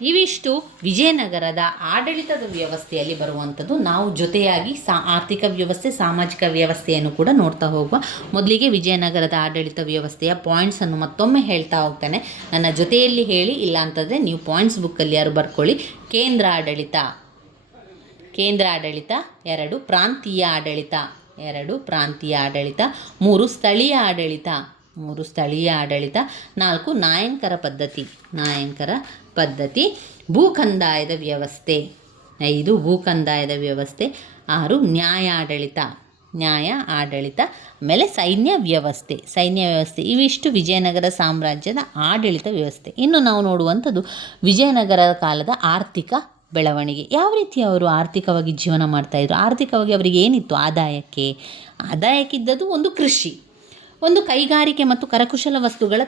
ಇವಿಷ್ಟು ವಿಜಯನಗರದ ಆಡಳಿತದ ವ್ಯವಸ್ಥೆಯಲ್ಲಿ ಬರುವಂಥದ್ದು. ನಾವು ಜೊತೆಯಾಗಿ ಆರ್ಥಿಕ ವ್ಯವಸ್ಥೆ, ಸಾಮಾಜಿಕ ವ್ಯವಸ್ಥೆಯನ್ನು ಕೂಡ ನೋಡ್ತಾ ಹೋಗುವ. ಮೊದಲಿಗೆ ವಿಜಯನಗರದ ಆಡಳಿತ ವ್ಯವಸ್ಥೆಯ ಪಾಯಿಂಟ್ಸನ್ನು ಮತ್ತೊಮ್ಮೆ ಹೇಳ್ತಾ ಹೋಗ್ತಾನೆ. ನನ್ನ ಜೊತೆಯಲ್ಲಿ ಹೇಳಿ, ಇಲ್ಲ ಅಂತಂದರೆ ನೀವು ಪಾಯಿಂಟ್ಸ್ ಬುಕ್ಕಲ್ಲಿ ಯಾರು ಬರ್ಕೊಳ್ಳಿ. ಕೇಂದ್ರ ಆಡಳಿತ 2, ಪ್ರಾಂತೀಯ ಆಡಳಿತ 3, ಸ್ಥಳೀಯ ಆಡಳಿತ 4, ನಾಯಂಕರ ಪದ್ಧತಿ, ಭೂಕಂದಾಯದ ವ್ಯವಸ್ಥೆ 5, ಭೂಕಂದಾಯದ ವ್ಯವಸ್ಥೆ 6, ನ್ಯಾಯ ಆಡಳಿತ ಆಮೇಲೆ ಸೈನ್ಯ ವ್ಯವಸ್ಥೆ. ಇವಿಷ್ಟು ವಿಜಯನಗರ ಸಾಮ್ರಾಜ್ಯದ ಆಡಳಿತ ವ್ಯವಸ್ಥೆ. ಇನ್ನು ನಾವು ನೋಡುವಂಥದ್ದು ವಿಜಯನಗರ ಕಾಲದ ಆರ್ಥಿಕ ಬೆಳವಣಿಗೆ. ಯಾವ ರೀತಿ ಅವರು ಆರ್ಥಿಕವಾಗಿ ಜೀವನ ಮಾಡ್ತಾಯಿದ್ರು, ಆರ್ಥಿಕವಾಗಿ ಅವರಿಗೆ ಏನಿತ್ತು, ಆದಾಯಕ್ಕಿದ್ದದ್ದು ಒಂದು ಕೃಷಿ, ಒಂದು ಕೈಗಾರಿಕೆ ಮತ್ತು ಕರಕುಶಲ ವಸ್ತುಗಳ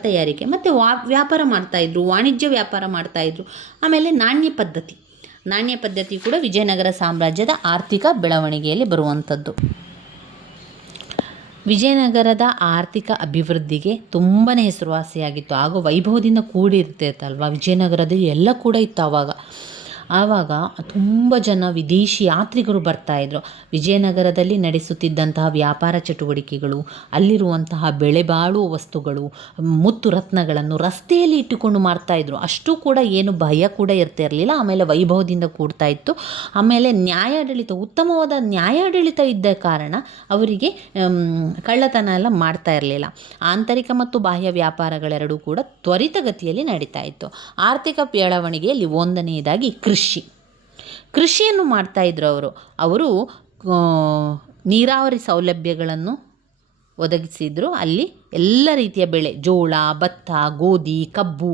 ತಯಾರಿಕೆ ಮತ್ತು ವ್ಯಾಪಾರ ಮಾಡ್ತಾಯಿದ್ರು, ವಾಣಿಜ್ಯ ವ್ಯಾಪಾರ ಮಾಡ್ತಾಯಿದ್ರು. ಆಮೇಲೆ ನಾಣ್ಯ ಪದ್ಧತಿ ಕೂಡ ವಿಜಯನಗರ ಸಾಮ್ರಾಜ್ಯದ ಆರ್ಥಿಕ ಬೆಳವಣಿಗೆಯಲ್ಲಿ ಬರುವಂಥದ್ದು. ವಿಜಯನಗರದ ಆರ್ಥಿಕ ಅಭಿವೃದ್ಧಿಗೆ ತುಂಬಾ ಹೆಸರುವಾಸಿಯಾಗಿತ್ತು. ಆಗ ವೈಭವದಿಂದ ಕೂಡಿರ್ತೈತಲ್ವ ವಿಜಯನಗರದಲ್ಲಿ ಎಲ್ಲ ಕೂಡ ಇತ್ತು. ಆವಾಗ ತುಂಬ ಜನ ವಿದೇಶಿ ಯಾತ್ರಿಕರು ಬರ್ತಾಯಿದ್ರು. ವಿಜಯನಗರದಲ್ಲಿ ನಡೆಸುತ್ತಿದ್ದಂತಹ ವ್ಯಾಪಾರ ಚಟುವಟಿಕೆಗಳು, ಅಲ್ಲಿರುವಂತಹ ಬೆಲೆ ಬಾಳುವ ವಸ್ತುಗಳು, ಮುತ್ತು ರತ್ನಗಳನ್ನು ರಸ್ತೆಯಲ್ಲಿ ಇಟ್ಟುಕೊಂಡು ಮಾರ್ತಾಯಿದ್ರು. ಅಷ್ಟು ಕೂಡ ಏನು ಭಯ ಕೂಡ ಇರ್ತಿರಲಿಲ್ಲ. ಆಮೇಲೆ ವೈಭವದಿಂದ ಕೂಡ್ತಾ ಇತ್ತು. ಆಮೇಲೆ ಉತ್ತಮವಾದ ನ್ಯಾಯಾಡಳಿತ ಇದ್ದ ಕಾರಣ ಅವರಿಗೆ ಕಳ್ಳತನ ಎಲ್ಲ ಮಾಡ್ತಾ ಇರಲಿಲ್ಲ. ಆಂತರಿಕ ಮತ್ತು ಬಾಹ್ಯ ವ್ಯಾಪಾರಗಳೆರಡೂ ಕೂಡ ತ್ವರಿತಗತಿಯಲ್ಲಿ ನಡೀತಾ ಇತ್ತು. ಆರ್ಥಿಕ ಬೆಳವಣಿಗೆಯಲ್ಲಿ ಒಂದನೆಯದಾಗಿ ಕೃಷಿಯನ್ನು ಮಾಡ್ತಾಯಿದ್ರು. ಅವರು ನೀರಾವರಿ ಸೌಲಭ್ಯಗಳನ್ನು ಒದಗಿಸಿದ್ರು. ಅಲ್ಲಿ ಎಲ್ಲ ರೀತಿಯ ಬೆಳೆ, ಜೋಳ, ಭತ್ತ, ಗೋಧಿ, ಕಬ್ಬು,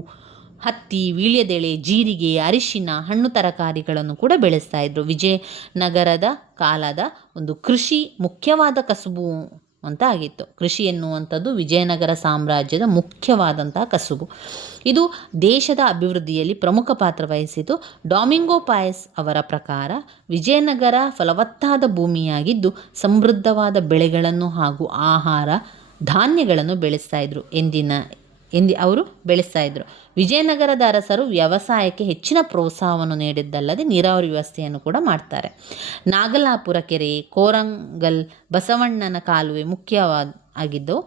ಹತ್ತಿ, ವೀಳ್ಯದೆಲೆ, ಜೀರಿಗೆ, ಅರಿಶಿನ, ಹಣ್ಣು ತರಕಾರಿಗಳನ್ನು ಕೂಡ ಬೆಳೆಸ್ತಾಯಿದ್ರು. ವಿಜಯನಗರದ ಕಾಲದ ಒಂದು ಕೃಷಿ ಮುಖ್ಯವಾದ ಕಸುಬು ಅಂತ ಆಗಿತ್ತು. ಕೃಷಿ ಎನ್ನುವಂಥದ್ದು ವಿಜಯನಗರ ಸಾಮ್ರಾಜ್ಯದ ಮುಖ್ಯವಾದಂತಹ ಕಸುಬು. ಇದು ದೇಶದ ಅಭಿವೃದ್ಧಿಯಲ್ಲಿ ಪ್ರಮುಖ ಪಾತ್ರ ವಹಿಸಿತು. ಡೊಮಿಂಗೋ ಪಾಯಸ್ ಅವರ ಪ್ರಕಾರ ವಿಜಯನಗರ ಫಲವತ್ತಾದ ಭೂಮಿಯಾಗಿದ್ದು ಸಮೃದ್ಧವಾದ ಬೆಳೆಗಳನ್ನು ಹಾಗೂ ಆಹಾರ ಧಾನ್ಯಗಳನ್ನು ಅವರು ಬೆಳೆಸ್ತಾಯಿದ್ರು. ವಿಜಯನಗರದ ಅರಸರು ವ್ಯವಸಾಯಕ್ಕೆ ಹೆಚ್ಚಿನ ಪ್ರೋತ್ಸಾಹವನ್ನು ನೀಡಿದ್ದಲ್ಲದೆ ನೀರಾವರಿ ವ್ಯವಸ್ಥೆಯನ್ನು ಕೂಡ ಮಾಡ್ತಾರೆ. ನಾಗಲಾಪುರ ಕೆರೆ, ಕೋರಂಗಲ್, ಬಸವಣ್ಣನ ಕಾಲುವೆ ಆಗಿದ್ದವು.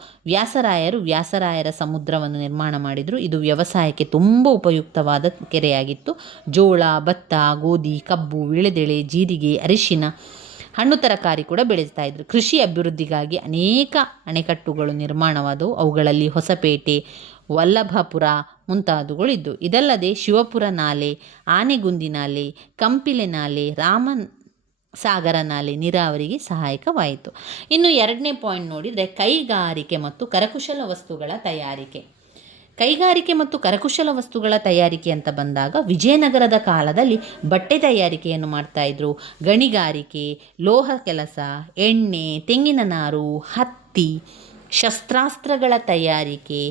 ವ್ಯಾಸರಾಯರ ಸಮುದ್ರವನ್ನು ನಿರ್ಮಾಣ ಮಾಡಿದರು. ಇದು ವ್ಯವಸಾಯಕ್ಕೆ ತುಂಬ ಉಪಯುಕ್ತವಾದ ಕೆರೆಯಾಗಿತ್ತು. ಜೋಳ, ಭತ್ತ, ಗೋಧಿ, ಕಬ್ಬು, ವೀಳ್ಯದೆಲೆ, ಜೀರಿಗೆ, ಅರಿಶಿನ, ಹಣ್ಣು ತರಕಾರಿ ಕೂಡ ಬೆಳೆಸ್ತಾಯಿದ್ರು. ಕೃಷಿ ಅಭಿವೃದ್ಧಿಗಾಗಿ ಅನೇಕ ಅಣೆಕಟ್ಟುಗಳು ನಿರ್ಮಾಣವಾದವು. ಅವುಗಳಲ್ಲಿ ಹೊಸಪೇಟೆ, ವಲ್ಲಭಪುರ ಮುಂತಾದವುಗಳಿದ್ದು. ಇದಲ್ಲದೆ ಶಿವಪುರ ನಾಲೆ, ಆನೆಗುಂದಿ ನಾಲೆ, ಕಂಪಿಲೆ ನಾಲೆ, ರಾಮಸಾಗರ ನಾಲೆ ನೀರಾವರಿಗೆ ಸಹಾಯಕವಾಯಿತು. ಇನ್ನು 2ನೇ ಪಾಯಿಂಟ್ ನೋಡಿದರೆ ಕೈಗಾರಿಕೆ ಮತ್ತು ಕರಕುಶಲ ವಸ್ತುಗಳ ತಯಾರಿಕೆ. ಕೈಗಾರಿಕೆ ಮತ್ತು ಕರಕುಶಲ ವಸ್ತುಗಳ ತಯಾರಿಕೆ ಅಂತ ಬಂದಾಗ ವಿಜಯನಗರದ ಕಾಲದಲ್ಲಿ ಬಟ್ಟೆ ತಯಾರಿಕೆಯನ್ನು ಮಾಡ್ತಾಯಿದ್ರು. ಗಣಿಗಾರಿಕೆ, ಲೋಹ ಕೆಲಸ, ಎಣ್ಣೆ, ತೆಂಗಿನ ನಾರು, ಹತ್ತಿ, ಶಸ್ತ್ರಾಸ್ತ್ರಗಳ ತಯಾರಿಕೆ,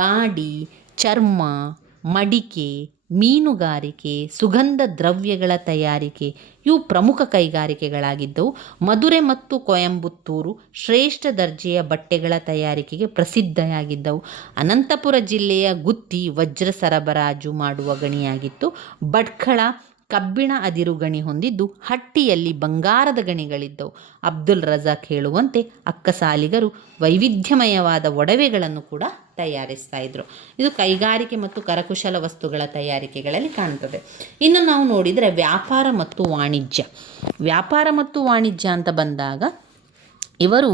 ಗಾಡಿ, ಚರ್ಮ, ಮಡಿಕೆ, ಮೀನುಗಾರಿಕೆ, ಸುಗಂಧ ದ್ರವ್ಯಗಳ ತಯಾರಿಕೆ ಇವು ಪ್ರಮುಖ ಕೈಗಾರಿಕೆಗಳಾಗಿದ್ದವು. ಮಧುರೆ ಮತ್ತು ಕೊಯಂಬತ್ತೂರು ಶ್ರೇಷ್ಠ ದರ್ಜೆಯ ಬಟ್ಟೆಗಳ ತಯಾರಿಕೆಗೆ ಪ್ರಸಿದ್ಧಿಯಾಗಿದ್ದವು. ಅನಂತಪುರ ಜಿಲ್ಲೆಯ ಗುತ್ತಿ ವಜ್ರ ಸರಬರಾಜು ಮಾಡುವ ಗಣಿಯಾಗಿತ್ತು. ಭಟ್ಕಳ ಕಬ್ಬಿಣ ಅದಿರು ಗಣಿ ಹೊಂದಿದ್ದು ಹಟ್ಟಿಯಲ್ಲಿ ಬಂಗಾರದ ಗಣಿಗಳಿದ್ದವು. ಅಬ್ದುಲ್ ರಜಾಕ್ ಹೇಳುವಂತೆ ಅಕ್ಕಸಾಲಿಗರು ವೈವಿಧ್ಯಮಯವಾದ ಒಡವೆಗಳನ್ನು ಕೂಡ ತಯಾರಿಸ್ತಾ ಇದ್ರು. ಇದು ಕೈಗಾರಿಕೆ ಮತ್ತು ಕರಕುಶಲ ವಸ್ತುಗಳ ತಯಾರಿಕೆಗಳಲ್ಲಿ ಕಾಣ್ತದೆ. ಇನ್ನು ನಾವು ನೋಡಿದರೆ ವ್ಯಾಪಾರ ಮತ್ತು ವಾಣಿಜ್ಯ ಅಂತ ಬಂದಾಗ ಇವರು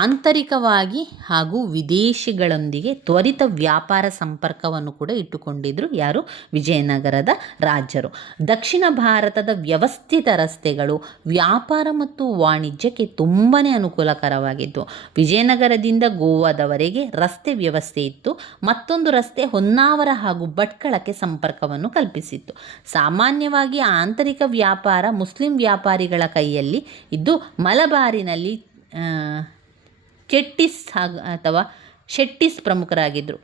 ಆಂತರಿಕವಾಗಿ ಹಾಗೂ ವಿದೇಶಿಗಳೊಂದಿಗೆ ತ್ವರಿತ ವ್ಯಾಪಾರ ಸಂಪರ್ಕವನ್ನು ಕೂಡ ಇಟ್ಟುಕೊಂಡಿದ್ದರು. ಯಾರು? ವಿಜಯನಗರದ ರಾಜರು. ದಕ್ಷಿಣ ಭಾರತದ ವ್ಯವಸ್ಥಿತ ರಸ್ತೆಗಳು ವ್ಯಾಪಾರ ಮತ್ತು ವಾಣಿಜ್ಯಕ್ಕೆ ತುಂಬಾ ಅನುಕೂಲಕರವಾಗಿದ್ದವು. ವಿಜಯನಗರದಿಂದ ಗೋವಾದವರೆಗೆ ರಸ್ತೆ ವ್ಯವಸ್ಥೆ ಇತ್ತು. ಮತ್ತೊಂದು ರಸ್ತೆ ಹೊನ್ನಾವರ ಹಾಗೂ ಭಟ್ಕಳಕ್ಕೆ ಸಂಪರ್ಕವನ್ನು ಕಲ್ಪಿಸಿತ್ತು. ಸಾಮಾನ್ಯವಾಗಿ ಆಂತರಿಕ ವ್ಯಾಪಾರ ಮುಸ್ಲಿಂ ವ್ಯಾಪಾರಿಗಳ ಕೈಯಲ್ಲಿ ಇದ್ದು ಮಲಬಾರಿನಲ್ಲಿ ಶೆಟ್ಟಿಸ್ ಪ್ರಮುಖರಾಗಿದ್ದರು.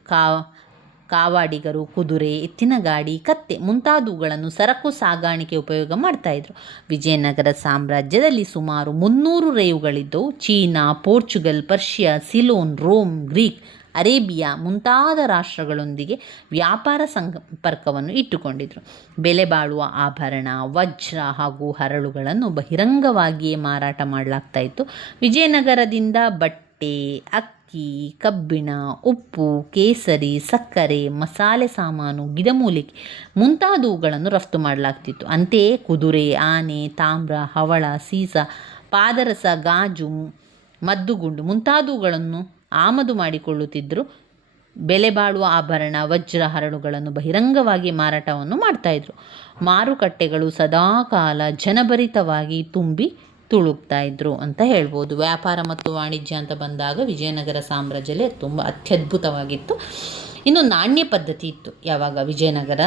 ಕಾವಾಡಿಗರು ಕುದುರೆ, ಎತ್ತಿನ ಗಾಡಿ, ಕತ್ತೆ ಮುಂತಾದವುಗಳನ್ನು ಸರಕು ಸಾಗಾಣಿಕೆ ಉಪಯೋಗ ಮಾಡ್ತಾಯಿದ್ರು. ವಿಜಯನಗರ ಸಾಮ್ರಾಜ್ಯದಲ್ಲಿ ಸುಮಾರು 300 ರೇವುಗಳಿದ್ದವು. China, Portugal, Persia, Ceylon, Rome, Greek, Arabia ಮುಂತಾದ ರಾಷ್ಟ್ರಗಳೊಂದಿಗೆ ವ್ಯಾಪಾರ ಸಂಪರ್ಕವನ್ನು ಇಟ್ಟುಕೊಂಡಿದ್ದರು. ಬೆಲೆ ಬಾಳುವ ಆಭರಣ, ವಜ್ರ ಹಾಗೂ ಹರಳುಗಳನ್ನು ಬಹಿರಂಗವಾಗಿಯೇ ಮಾರಾಟ ಮಾಡಲಾಗ್ತಾ ಇತ್ತು. ವಿಜಯನಗರದಿಂದ ಬಟ್ಟೆ, ಅಕ್ಕಿ, ಕಬ್ಬಿಣ, ಉಪ್ಪು, ಕೇಸರಿ, ಸಕ್ಕರೆ, ಮಸಾಲೆ ಸಾಮಾನು, ಗಿಡಮೂಲಿಕೆ ಮುಂತಾದವುಗಳನ್ನು ರಫ್ತು ಮಾಡಲಾಗ್ತಿತ್ತು. ಅಂತೆಯೇ ಕುದುರೆ, ಆನೆ, ತಾಮ್ರ, ಹವಳ, ಸೀಸ, ಪಾದರಸ, ಗಾಜು, ಮದ್ದುಗುಂಡು ಮುಂತಾದವುಗಳನ್ನು ಆಮದು ಮಾಡಿಕೊಳ್ಳುತ್ತಿದ್ದರು. ಬೆಲೆ ಬಾಳುವ ಆಭರಣ, ವಜ್ರ, ಹರಳುಗಳನ್ನು ಬಹಿರಂಗವಾಗಿ ಮಾರಾಟವನ್ನು ಮಾಡ್ತಾಯಿದ್ರು. ಮಾರುಕಟ್ಟೆಗಳು ಸದಾಕಾಲ ಜನಭರಿತವಾಗಿ ತುಂಬಿ ತುಳುಕ್ತಾ ಇದ್ರು ಅಂತ ಹೇಳ್ಬೋದು. ವ್ಯಾಪಾರ ಮತ್ತು ವಾಣಿಜ್ಯ ಅಂತ ಬಂದಾಗ ವಿಜಯನಗರ ಸಾಮ್ರಾಜ್ಯದಲ್ಲಿ ತುಂಬ ಅತ್ಯದ್ಭುತವಾಗಿತ್ತು. ಇನ್ನು ನಾಣ್ಯ ಪದ್ಧತಿ ಇತ್ತು. ಯಾವಾಗ? ವಿಜಯನಗರ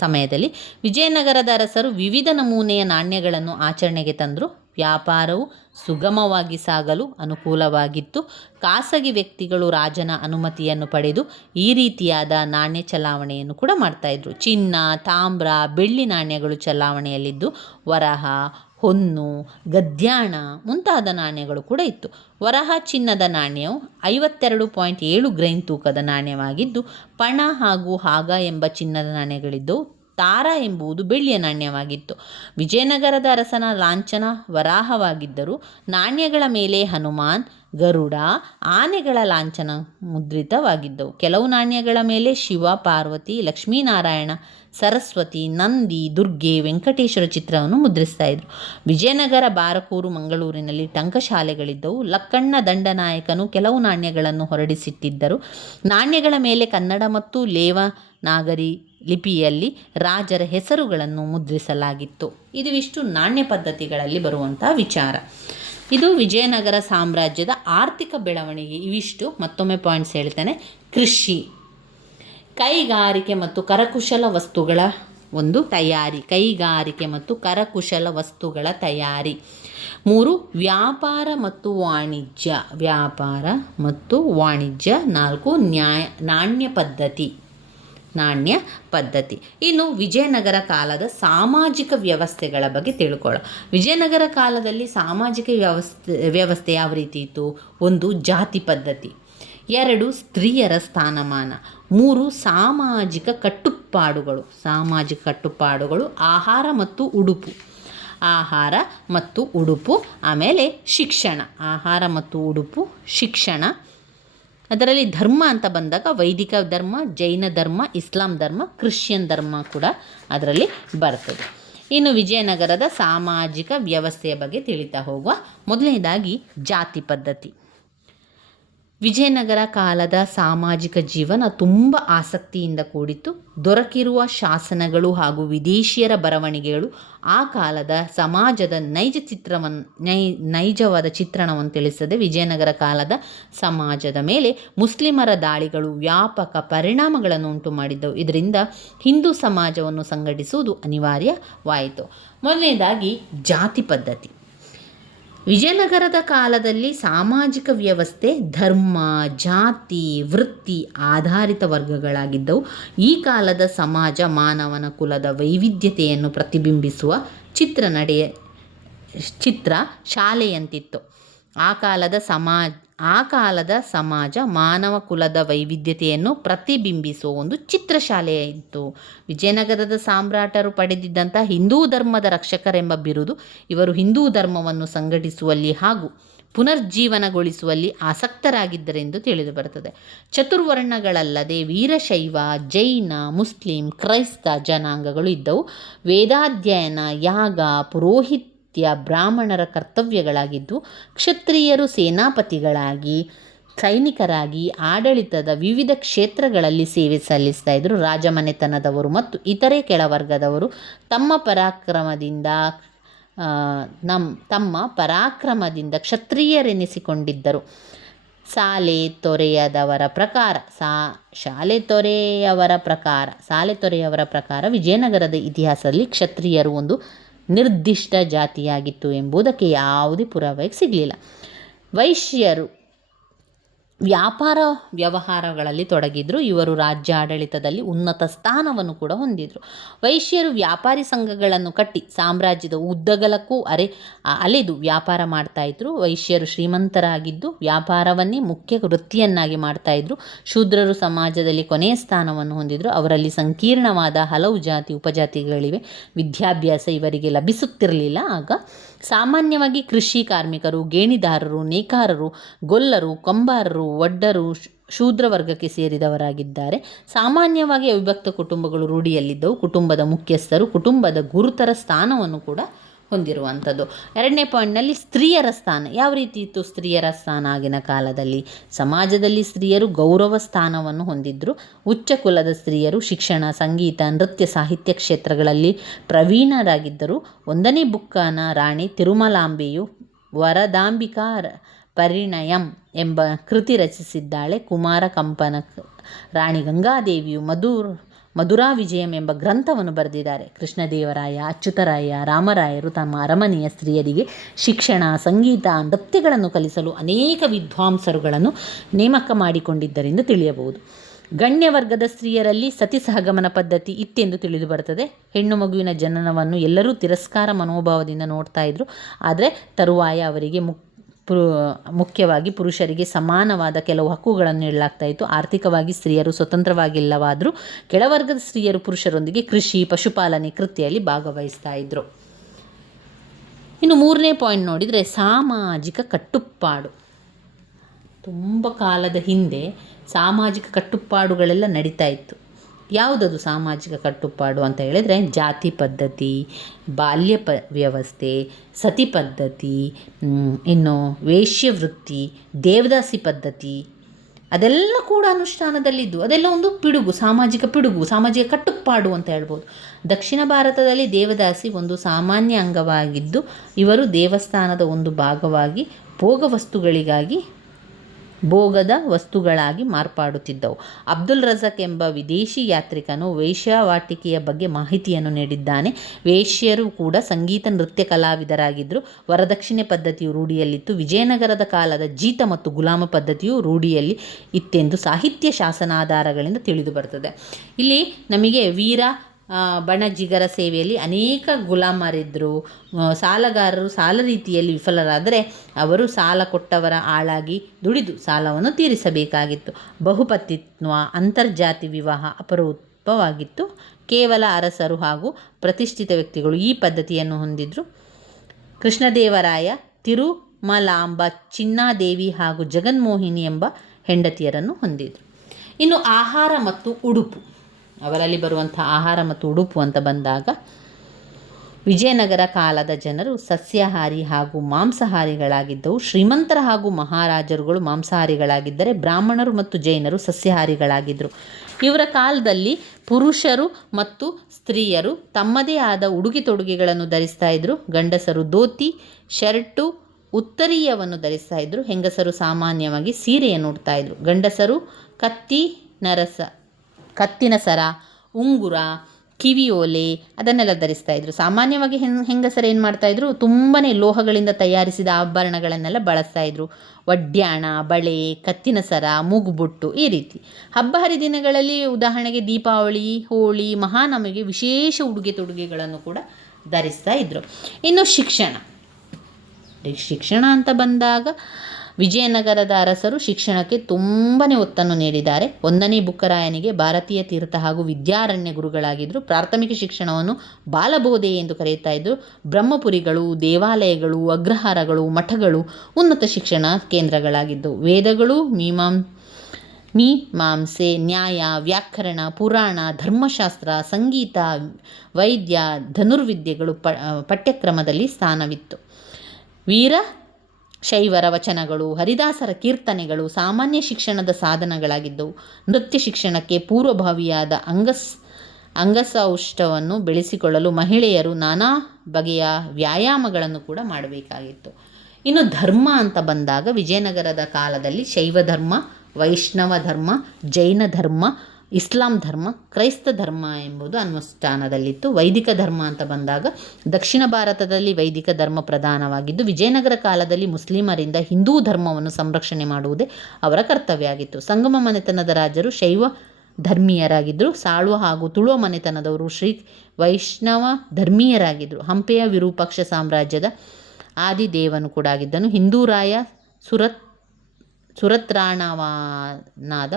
ಸಮಯದಲ್ಲಿ ವಿಜಯನಗರದ ಅರಸರು ವಿವಿಧ ನಮೂನೆಯ ನಾಣ್ಯಗಳನ್ನು ಆಚರಣೆಗೆ ತಂದರು. ವ್ಯಾಪಾರವು ಸುಗಮವಾಗಿ ಸಾಗಲು ಅನುಕೂಲವಾಗಿತ್ತು. ಖಾಸಗಿ ವ್ಯಕ್ತಿಗಳು ರಾಜನ ಅನುಮತಿಯನ್ನು ಪಡೆದು ಈ ರೀತಿಯಾದ ನಾಣ್ಯ ಚಲಾವಣೆಯನ್ನು ಕೂಡ ಮಾಡ್ತಾಯಿದ್ರು. ಚಿನ್ನ, ತಾಮ್ರ, ಬೆಳ್ಳಿ ನಾಣ್ಯಗಳು ಚಲಾವಣೆಯಲ್ಲಿದ್ದು ವರಹ, ಹೊನ್ನು, ಗದ್ಯಾಣ ಮುಂತಾದ ನಾಣ್ಯಗಳು ಕೂಡ ಇತ್ತು. ವರಹ ಚಿನ್ನದ ನಾಣ್ಯವು 52.7 ಗ್ರೈನ್ ತೂಕದ ನಾಣ್ಯವಾಗಿದ್ದು ಪಣ ಹಾಗೂ ಹಾಗ ಎಂಬ ಚಿನ್ನದ ನಾಣ್ಯಗಳಿದ್ದವು. ತಾರ ಎಂಬುದು ಬೆಳ್ಳಿಯ ನಾಣ್ಯವಾಗಿತ್ತು. ವಿಜಯನಗರದ ಅರಸನ ಲಾಂಛನ ವರಾಹವಾಗಿದ್ದರೂ ನಾಣ್ಯಗಳ ಮೇಲೆ ಹನುಮಾನ್, ಗರುಡ, ಆನೆಗಳ ಲಾಂಛನ ಮುದ್ರಿತವಾಗಿದ್ದವು. ಕೆಲವು ನಾಣ್ಯಗಳ ಮೇಲೆ ಶಿವ, ಪಾರ್ವತಿ, ಲಕ್ಷ್ಮೀನಾರಾಯಣ, ಸರಸ್ವತಿ, ನಂದಿ, ದುರ್ಗೆ, ವೆಂಕಟೇಶ್ವರ ಚಿತ್ರವನ್ನು ಮುದ್ರಿಸ್ತಾ ಇದ್ರು. ವಿಜಯನಗರ, ಬಾರಕೂರು, ಮಂಗಳೂರಿನಲ್ಲಿ ಟಂಕಶಾಲೆಗಳಿದ್ದವು. ಲಕ್ಕಣ್ಣ ದಂಡನಾಯಕನು ಕೆಲವು ನಾಣ್ಯಗಳನ್ನು ಹೊರಡಿಸಿಟ್ಟಿದ್ದರು. ನಾಣ್ಯಗಳ ಮೇಲೆ ಕನ್ನಡ ಮತ್ತು ಲೇವನಾಗರಿ ಲಿಪಿಯಲ್ಲಿ ರಾಜರ ಹೆಸರುಗಳನ್ನು ಮುದ್ರಿಸಲಾಗಿತ್ತು. ಇದಿಷ್ಟು ನಾಣ್ಯ ಪದ್ಧತಿಗಳಲ್ಲಿ ಬರುವಂತಹ ವಿಚಾರ. ಇದು ವಿಜಯನಗರ ಸಾಮ್ರಾಜ್ಯದ ಆರ್ಥಿಕ ಬೆಳವಣಿಗೆ. ಇವಿಷ್ಟು ಮತ್ತೊಮ್ಮೆ ಪಾಯಿಂಟ್ಸ್ ಹೇಳ್ತೇನೆ. ಕೃಷಿ, ಕೈಗಾರಿಕೆ ಮತ್ತು ಕರಕುಶಲ ವಸ್ತುಗಳ ಒಂದು ತಯಾರಿ. 3 ವ್ಯಾಪಾರ ಮತ್ತು ವಾಣಿಜ್ಯ. 4 ನಾಣ್ಯ ಪದ್ಧತಿ. ಇನ್ನು ವಿಜಯನಗರ ಕಾಲದ ಸಾಮಾಜಿಕ ವ್ಯವಸ್ಥೆಗಳ ಬಗ್ಗೆ ತಿಳ್ಕೊಳ್ಳೋಣ. ವಿಜಯನಗರ ಕಾಲದಲ್ಲಿ ಸಾಮಾಜಿಕ ವ್ಯವಸ್ಥೆ ಯಾವ ರೀತಿ ಇತ್ತು? 1 ಜಾತಿ ಪದ್ಧತಿ, 2 ಸ್ತ್ರೀಯರ ಸ್ಥಾನಮಾನ, 3 ಸಾಮಾಜಿಕ ಕಟ್ಟುಪಾಡುಗಳು, ಆಹಾರ ಮತ್ತು ಉಡುಪು, ಆಮೇಲೆ ಶಿಕ್ಷಣ. ಅದರಲ್ಲಿ ಧರ್ಮ ಅಂತ ಬಂದಾಗ ವೈದಿಕ ಧರ್ಮ, ಜೈನ ಧರ್ಮ, ಇಸ್ಲಾಂ ಧರ್ಮ, ಕ್ರಿಶ್ಚಿಯನ್ ಧರ್ಮ ಕೂಡ ಅದರಲ್ಲಿ ಬರ್ತದೆ. ಇನ್ನು ವಿಜಯನಗರದ ಸಾಮಾಜಿಕ ವ್ಯವಸ್ಥೆಯ ಬಗ್ಗೆ ತಿಳಿತಾ ಹೋಗುವ. ಮೊದಲನೇದಾಗಿ ಜಾತಿ ಪದ್ಧತಿ. ವಿಜಯನಗರ ಕಾಲದ ಸಾಮಾಜಿಕ ಜೀವನ ತುಂಬ ಆಸಕ್ತಿಯಿಂದ ಕೂಡಿತ್ತು. ದೊರಕಿರುವ ಶಾಸನಗಳು ಹಾಗೂ ವಿದೇಶಿಯರ ಬರವಣಿಗೆಗಳು ಆ ಕಾಲದ ಸಮಾಜದ ನೈಜವಾದ ಚಿತ್ರಣವನ್ನು ತಿಳಿಸದೆ ವಿಜಯನಗರ ಕಾಲದ ಸಮಾಜದ ಮೇಲೆ ಮುಸ್ಲಿಮರ ದಾಳಿಗಳು ವ್ಯಾಪಕ ಪರಿಣಾಮಗಳನ್ನು ಉಂಟು ಮಾಡಿದ್ದವು. ಇದರಿಂದ ಹಿಂದೂ ಸಮಾಜವನ್ನು ಸಂಘಟಿಸುವುದು ಅನಿವಾರ್ಯವಾಯಿತು. ಮೊದಲನೇದಾಗಿ ಜಾತಿ ಪದ್ಧತಿ. ವಿಜಯನಗರದ ಕಾಲದಲ್ಲಿ ಸಾಮಾಜಿಕ ವ್ಯವಸ್ಥೆ ಧರ್ಮ, ಜಾತಿ, ವೃತ್ತಿ ಆಧಾರಿತ ವರ್ಗಗಳಾಗಿದ್ದವು. ಈ ಕಾಲದ ಸಮಾಜ ಮಾನವನ ಕುಲದ ವೈವಿಧ್ಯತೆಯನ್ನು ಪ್ರತಿಬಿಂಬಿಸುವ ಚಿತ್ರ ಶಾಲೆಯಂತಿತ್ತು. ಆ ಕಾಲದ ಸಮಾಜ ಮಾನವ ಕುಲದ ವೈವಿಧ್ಯತೆಯನ್ನು ಪ್ರತಿಬಿಂಬಿಸುವ ಒಂದು ಚಿತ್ರಶಾಲೆ ಇತ್ತು. ವಿಜಯನಗರದ ಸಾಮ್ರಾಟರು ಪಡೆದಿದ್ದಂಥ ಹಿಂದೂ ಧರ್ಮದ ರಕ್ಷಕರೆಂಬ ಬಿರುದು ಇವರು ಹಿಂದೂ ಧರ್ಮವನ್ನು ಸಂಘಟಿಸುವಲ್ಲಿ ಹಾಗೂ ಪುನರ್ಜೀವನಗೊಳಿಸುವಲ್ಲಿ ಆಸಕ್ತರಾಗಿದ್ದರೆಂದು ತಿಳಿದು ಬರುತ್ತದೆ. ಚತುರ್ವರ್ಣಗಳಲ್ಲದೆ ವೀರಶೈವ, ಜೈನ, ಮುಸ್ಲಿಂ, ಕ್ರೈಸ್ತ ಜನಾಂಗಗಳು ಇದ್ದವು. ವೇದಾಧ್ಯಯನ, ಯಾಗ, ಪುರೋಹಿತ್ಯ ಬ್ರಾಹ್ಮಣರ ಕರ್ತವ್ಯಗಳಾಗಿದ್ದು, ಕ್ಷತ್ರಿಯರು ಸೇನಾಪತಿಗಳಾಗಿ, ಸೈನಿಕರಾಗಿ ಆಡಳಿತದ ವಿವಿಧ ಕ್ಷೇತ್ರಗಳಲ್ಲಿ ಸೇವೆ ಸಲ್ಲಿಸ್ತಾ ಇದ್ದರು. ರಾಜಮನೆತನದವರು ಮತ್ತು ಇತರೆ ಕೆಳವರ್ಗದವರು ತಮ್ಮ ಪರಾಕ್ರಮದಿಂದ ಕ್ಷತ್ರಿಯರೆನಿಸಿಕೊಂಡಿದ್ದರು. ಸಾಲೆ ತೊರೆಯವರ ಪ್ರಕಾರ ವಿಜಯನಗರದ ಇತಿಹಾಸದಲ್ಲಿ ಕ್ಷತ್ರಿಯರು ಒಂದು ನಿರ್ದಿಷ್ಟ ಜಾತಿಯಾಗಿತ್ತು ಎಂಬುದಕ್ಕೆ ಯಾವುದೇ ಪುರಾವೆ ಸಿಗಲಿಲ್ಲ. ವೈಶ್ಯರು ವ್ಯಾಪಾರ ವ್ಯವಹಾರಗಳಲ್ಲಿ ತೊಡಗಿದ್ರು. ಇವರು ರಾಜ್ಯ ಆಡಳಿತದಲ್ಲಿ ಉನ್ನತ ಸ್ಥಾನವನ್ನು ಕೂಡ ಹೊಂದಿದ್ರು. ವೈಶ್ಯರು ವ್ಯಾಪಾರಿ ಸಂಘಗಳನ್ನು ಕಟ್ಟಿ ಸಾಮ್ರಾಜ್ಯದ ಉದ್ದಗಲಕ್ಕೂ ಅಲೆದು ವ್ಯಾಪಾರ ಮಾಡ್ತಾಯಿದ್ರು. ವೈಶ್ಯರು ಶ್ರೀಮಂತರಾಗಿದ್ದು ವ್ಯಾಪಾರವನ್ನೇ ಮುಖ್ಯ ವೃತ್ತಿಯನ್ನಾಗಿ ಮಾಡ್ತಾಯಿದ್ರು. ಶೂದ್ರರು ಸಮಾಜದಲ್ಲಿ ಕೊನೆಯ ಸ್ಥಾನವನ್ನು ಹೊಂದಿದ್ರು. ಅವರಲ್ಲಿ ಸಂಕೀರ್ಣವಾದ ಹಲವು ಜಾತಿ ಉಪಜಾತಿಗಳಿವೆ. ವಿದ್ಯಾಭ್ಯಾಸ ಇವರಿಗೆ ಲಭಿಸುತ್ತಿರಲಿಲ್ಲ. ಆಗ ಸಾಮಾನ್ಯವಾಗಿ ಕೃಷಿ ಕಾರ್ಮಿಕರು, ಗೇಣಿದಾರರು, ನೇಕಾರರು, ಗೊಲ್ಲರು, ಕಂಬಾರರು, ಒಡ್ಡರು ಶೂದ್ರ ವರ್ಗಕ್ಕೆ ಸೇರಿದವರಾಗಿದ್ದಾರೆ. ಸಾಮಾನ್ಯವಾಗಿ ಅವಿಭಕ್ತ ಕುಟುಂಬಗಳು ರೂಢಿಯಲ್ಲಿದ್ದವು. ಕುಟುಂಬದ ಮುಖ್ಯಸ್ಥರು ಕುಟುಂಬದ ಗುರುತರ ಸ್ಥಾನವನ್ನು ಕೂಡ ಹೊಂದಿರುವಂಥದ್ದು. ಎರಡನೇ ಪಾಯಿಂಟ್ನಲ್ಲಿ ಸ್ತ್ರೀಯರ ಸ್ಥಾನ. ಯಾವ ರೀತಿ ಇತ್ತು ಸ್ತ್ರೀಯರ ಸ್ಥಾನ ಆಗಿನ ಕಾಲದಲ್ಲಿ? ಸಮಾಜದಲ್ಲಿ ಸ್ತ್ರೀಯರು ಗೌರವ ಸ್ಥಾನವನ್ನು ಹೊಂದಿದ್ದರು. ಉಚ್ಚ ಕುಲದ ಸ್ತ್ರೀಯರು ಶಿಕ್ಷಣ, ಸಂಗೀತ, ನೃತ್ಯ, ಸಾಹಿತ್ಯ ಕ್ಷೇತ್ರಗಳಲ್ಲಿ ಪ್ರವೀಣರಾಗಿದ್ದರು. 1ನೇ ಬುಕ್ಕನ ರಾಣಿ ತಿರುಮಲಾಂಬೆಯು ವರದಾಂಬಿಕಾ ಪರಿಣಯಂ ಎಂಬ ಕೃತಿ ರಚಿಸಿದ್ದಾಳೆ. ಕುಮಾರ ಕಂಪನ ರಾಣಿ ಗಂಗಾದೇವಿಯು ಮಧುರಾ ವಿಜಯಂ ಎಂಬ ಗ್ರಂಥವನ್ನು ಬರೆದಿದ್ದಾರೆ. ಕೃಷ್ಣದೇವರಾಯ, ಅಚ್ಯುತರಾಯ, ರಾಮರಾಯರು ತಮ್ಮ ಅರಮನೆಯ ಸ್ತ್ರೀಯರಿಗೆ ಶಿಕ್ಷಣ, ಸಂಗೀತ, ನೃತ್ಯಗಳನ್ನು ಕಲಿಸಲು ಅನೇಕ ವಿದ್ವಾಂಸರುಗಳನ್ನು ನೇಮಕ ಮಾಡಿಕೊಂಡಿದ್ದರೆಂದು ತಿಳಿಯಬಹುದು. ಗಣ್ಯ ವರ್ಗದ ಸ್ತ್ರೀಯರಲ್ಲಿ ಸತಿ ಸಹಗಮನ ಪದ್ಧತಿ ಇತ್ತೆಂದು ತಿಳಿದು ಬರುತ್ತದೆ. ಹೆಣ್ಣು ಮಗುವಿನ ಜನನವನ್ನು ಎಲ್ಲರೂ ತಿರಸ್ಕಾರ ಮನೋಭಾವದಿಂದ ನೋಡ್ತಾ ಇದ್ರು. ಆದರೆ ತರುವಾಯ ಅವರಿಗೆ ಮುಖ್ಯವಾಗಿ ಪುರುಷರಿಗೆ ಸಮಾನವಾದ ಕೆಲವು ಹಕ್ಕುಗಳನ್ನು ನೀಡಲಾಗ್ತಾ ಇತ್ತು. ಆರ್ಥಿಕವಾಗಿ ಸ್ತ್ರೀಯರು ಸ್ವತಂತ್ರವಾಗಿಲ್ಲವಾದರೂ ಕೆಳವರ್ಗದ ಸ್ತ್ರೀಯರು ಪುರುಷರೊಂದಿಗೆ ಕೃಷಿ, ಪಶುಪಾಲನೆ ಕೃತ್ಯದಲ್ಲಿ ಭಾಗವಹಿಸ್ತಾ ಇದ್ರು. ಇನ್ನು 3ನೇ ಪಾಯಿಂಟ್ ನೋಡಿದರೆ ಸಾಮಾಜಿಕ ಕಟ್ಟುಪಾಡು. ತುಂಬ ಕಾಲದ ಹಿಂದೆ ಸಾಮಾಜಿಕ ಕಟ್ಟುಪಾಡುಗಳೆಲ್ಲ ನಡೀತಾ ಇತ್ತು. ಯಾವುದದು ಸಾಮಾಜಿಕ ಕಟ್ಟುಪಾಡು ಅಂತ ಹೇಳಿದರೆ ಜಾತಿ ಪದ್ಧತಿ, ಬಾಲ್ಯ ವ್ಯವಸ್ಥೆ, ಸತಿ ಪದ್ಧತಿ, ಇನ್ನು ವೇಶ್ಯವೃತ್ತಿ, ದೇವದಾಸಿ ಪದ್ಧತಿ ಅದೆಲ್ಲ ಕೂಡ ಅನುಷ್ಠಾನದಲ್ಲಿದ್ದು ಅದೆಲ್ಲ ಒಂದು ಪಿಡುಗು, ಸಾಮಾಜಿಕ ಕಟ್ಟುಪಾಡು ಅಂತ ಹೇಳ್ಬೋದು. ದಕ್ಷಿಣ ಭಾರತದಲ್ಲಿ ದೇವದಾಸಿ ಒಂದು ಸಾಮಾನ್ಯ ಅಂಗವಾಗಿದ್ದು ಇವರು ದೇವಸ್ಥಾನದ ಒಂದು ಭಾಗವಾಗಿ ಭೋಗದ ವಸ್ತುಗಳಾಗಿ ಮಾರ್ಪಾಡುತ್ತಿದ್ದವು. ಅಬ್ದುಲ್ ರಜಾಕ್ ಎಂಬ ವಿದೇಶಿ ಯಾತ್ರಿಕನು ವೇಶ್ಯಾವಾಟಿಕೆಯ ಬಗ್ಗೆ ಮಾಹಿತಿಯನ್ನು ನೀಡಿದ್ದಾನೆ. ವೇಶ್ಯರು ಕೂಡ ಸಂಗೀತ, ನೃತ್ಯ ಕಲಾವಿದರಾಗಿದ್ದರು. ವರದಕ್ಷಿಣೆ ಪದ್ಧತಿಯು ರೂಢಿಯಲ್ಲಿತ್ತು. ವಿಜಯನಗರದ ಕಾಲದ ಜೀತ ಮತ್ತು ಗುಲಾಮ ಪದ್ಧತಿಯು ರೂಢಿಯಲ್ಲಿ ಇತ್ತೆಂದು ಸಾಹಿತ್ಯ ಶಾಸನಾಧಾರಗಳಿಂದ ತಿಳಿದು ಬರ್ತದೆ. ಇಲ್ಲಿ ನಮಗೆ ಬಣಜಿಗರ ಸೇವೆಯಲ್ಲಿ ಅನೇಕ ಗುಲಾಮರಿದ್ದರು. ಸಾಲಗಾರರು ಸಾಲ ರೀತಿಯಲ್ಲಿ ವಿಫಲರಾದರೆ ಅವರು ಸಾಲ ಕೊಟ್ಟವರ ಆಳಾಗಿ ದುಡಿದು ಸಾಲವನ್ನು ತೀರಿಸಬೇಕಾಗಿತ್ತು. ಬಹುಪತಿತ್ವ, ಅಂತರ್ಜಾತಿ ವಿವಾಹ ಅಪರೂಪವಾಗಿತ್ತು. ಕೇವಲ ಅರಸರು ಹಾಗೂ ಪ್ರತಿಷ್ಠಿತ ವ್ಯಕ್ತಿಗಳು ಈ ಪದ್ಧತಿಯನ್ನು ಹೊಂದಿದ್ರು. ಕೃಷ್ಣದೇವರಾಯ ತಿರುಮಲಾಂಬ, ಚಿನ್ನಾದೇವಿ ಹಾಗೂ ಜಗನ್ಮೋಹಿನಿ ಎಂಬ ಹೆಂಡತಿಯರನ್ನು ಹೊಂದಿದ್ರು. ಇನ್ನು ಆಹಾರ ಮತ್ತು ಉಡುಪು, ಅವರಲ್ಲಿ ಬರುವಂಥ ಆಹಾರ ಮತ್ತು ಉಡುಪು ಅಂತ ಬಂದಾಗ ವಿಜಯನಗರ ಕಾಲದ ಜನರು ಸಸ್ಯಾಹಾರಿ ಹಾಗೂ ಮಾಂಸಾಹಾರಿಗಳಾಗಿದ್ದವು. ಶ್ರೀಮಂತರ ಹಾಗೂ ಮಹಾರಾಜರುಗಳು ಮಾಂಸಾಹಾರಿಗಳಾಗಿದ್ದರೆ ಬ್ರಾಹ್ಮಣರು ಮತ್ತು ಜೈನರು ಸಸ್ಯಾಹಾರಿಗಳಾಗಿದ್ದರು. ಇವರ ಕಾಲದಲ್ಲಿ ಪುರುಷರು ಮತ್ತು ಸ್ತ್ರೀಯರು ತಮ್ಮದೇ ಆದ ಉಡುಗೆ ತೊಡುಗೆಗಳನ್ನು ಧರಿಸ್ತಾ ಇದ್ದರು. ಗಂಡಸರು ಧೋತಿ, ಶರ್ಟು, ಉತ್ತರೀಯವನ್ನು ಧರಿಸ್ತಾ ಇದ್ದರು. ಹೆಂಗಸರು ಸಾಮಾನ್ಯವಾಗಿ ಸೀರೆಯನ್ನು ಉಡ್ತಾ ಇದ್ದರು. ಗಂಡಸರು ಕತ್ತಿನ ಸರ, ಉಂಗುರ, ಕಿವಿಯೋಲೆ ಅದನ್ನೆಲ್ಲ ಧರಿಸ್ತಾ ಇದ್ರು. ಸಾಮಾನ್ಯವಾಗಿ ಹೆಂಗಸರು ಏನು ಮಾಡ್ತಾಯಿದ್ರು, ತುಂಬಾ ಲೋಹಗಳಿಂದ ತಯಾರಿಸಿದ ಆಭರಣಗಳನ್ನೆಲ್ಲ ಬಳಸ್ತಾ ಇದ್ರು. ಒಡ್ಯಾಣ, ಬಳೆ, ಕತ್ತಿನ ಸರ, ಮೂಗುಬೊಟ್ಟು ಈ ರೀತಿ. ಹಬ್ಬ ಹರಿದಿನಗಳಲ್ಲಿ ಉದಾಹರಣೆಗೆ ದೀಪಾವಳಿ, ಹೋಳಿ, ಮಹಾನವಮಿಗೆ ವಿಶೇಷ ಉಡುಗೆ ತೊಡುಗೆಗಳನ್ನು ಕೂಡ ಧರಿಸ್ತಾ ಇದ್ರು. ಇನ್ನು ಶಿಕ್ಷಣ ಅಂತ ಬಂದಾಗ ವಿಜಯನಗರದ ಅರಸರು ಶಿಕ್ಷಣಕ್ಕೆ ತುಂಬಾ ಒತ್ತನ್ನು ನೀಡಿದ್ದಾರೆ. 1ನೇ ಬುಕ್ಕರಾಯನಿಗೆ ಭಾರತೀಯ ತೀರ್ಥ ಹಾಗೂ ವಿದ್ಯಾರಣ್ಯ ಗುರುಗಳಾಗಿದ್ದರು. ಪ್ರಾಥಮಿಕ ಶಿಕ್ಷಣವನ್ನು ಬಾಲಬೋಧೆ ಎಂದು ಕರೆಯುತ್ತಾ ಇದ್ದರು. ಬ್ರಹ್ಮಪುರಿಗಳು, ದೇವಾಲಯಗಳು, ಅಗ್ರಹಾರಗಳು, ಮಠಗಳು ಉನ್ನತ ಶಿಕ್ಷಣ ಕೇಂದ್ರಗಳಾಗಿದ್ದವು. ವೇದಗಳು, ಮೀಮಾಂಸೆ, ನ್ಯಾಯ, ವ್ಯಾಕರಣ, ಪುರಾಣ, ಧರ್ಮಶಾಸ್ತ್ರ, ಸಂಗೀತ, ವೈದ್ಯ, ಧನುರ್ವಿದ್ಯೆಗಳು ಪಠ್ಯಕ್ರಮದಲ್ಲಿ ಸ್ಥಾನವಿತ್ತು. ವೀರ ಶೈವರ ವಚನಗಳು, ಹರಿದಾಸರ ಕೀರ್ತನೆಗಳು ಸಾಮಾನ್ಯ ಶಿಕ್ಷಣದ ಸಾಧನಗಳಾಗಿದ್ದವು. ನೃತ್ಯ ಶಿಕ್ಷಣಕ್ಕೆ ಪೂರ್ವಭಾವಿಯಾದ ಅಂಗಸೌಷ್ಠವನ್ನು ಬೆಳೆಸಿಕೊಳ್ಳಲು ಮಹಿಳೆಯರು ನಾನಾ ಬಗೆಯ ವ್ಯಾಯಾಮಗಳನ್ನು ಕೂಡ ಮಾಡಬೇಕಾಗಿತ್ತು. ಇನ್ನು ಧರ್ಮ ಅಂತ ಬಂದಾಗ ವಿಜಯನಗರದ ಕಾಲದಲ್ಲಿ ಶೈವ ಧರ್ಮ, ವೈಷ್ಣವ ಧರ್ಮ, ಜೈನ ಧರ್ಮ, ಇಸ್ಲಾಂ ಧರ್ಮ, ಕ್ರೈಸ್ತ ಧರ್ಮ ಎಂಬುದು ಅನುಷ್ಠಾನದಲ್ಲಿತ್ತು. ವೈದಿಕ ಧರ್ಮ ಅಂತ ಬಂದಾಗ ದಕ್ಷಿಣ ಭಾರತದಲ್ಲಿ ವೈದಿಕ ಧರ್ಮ ಪ್ರಧಾನವಾಗಿದ್ದು, ವಿಜಯನಗರ ಕಾಲದಲ್ಲಿ ಮುಸ್ಲಿಮರಿಂದ ಹಿಂದೂ ಧರ್ಮವನ್ನು ಸಂರಕ್ಷಣೆ ಮಾಡುವುದೇ ಅವರ ಕರ್ತವ್ಯ ಆಗಿತ್ತು. ಸಂಗಮ ಮನೆತನದ ರಾಜರು ಶೈವ ಧರ್ಮೀಯರಾಗಿದ್ದರು. ಸಾಳುವ ಹಾಗೂ ತುಳುವ ಮನೆತನದವರು ಶ್ರೀ ವೈಷ್ಣವ ಧರ್ಮೀಯರಾಗಿದ್ದರು. ಹಂಪೆಯ ವಿರೂಪಾಕ್ಷ ಸಾಮ್ರಾಜ್ಯದ ಆದಿದೇವನು ಕೂಡ ಆಗಿದ್ದನು. ಹಿಂದೂ ರಾಯ ಸುರತ್ರಾಣವನಾದ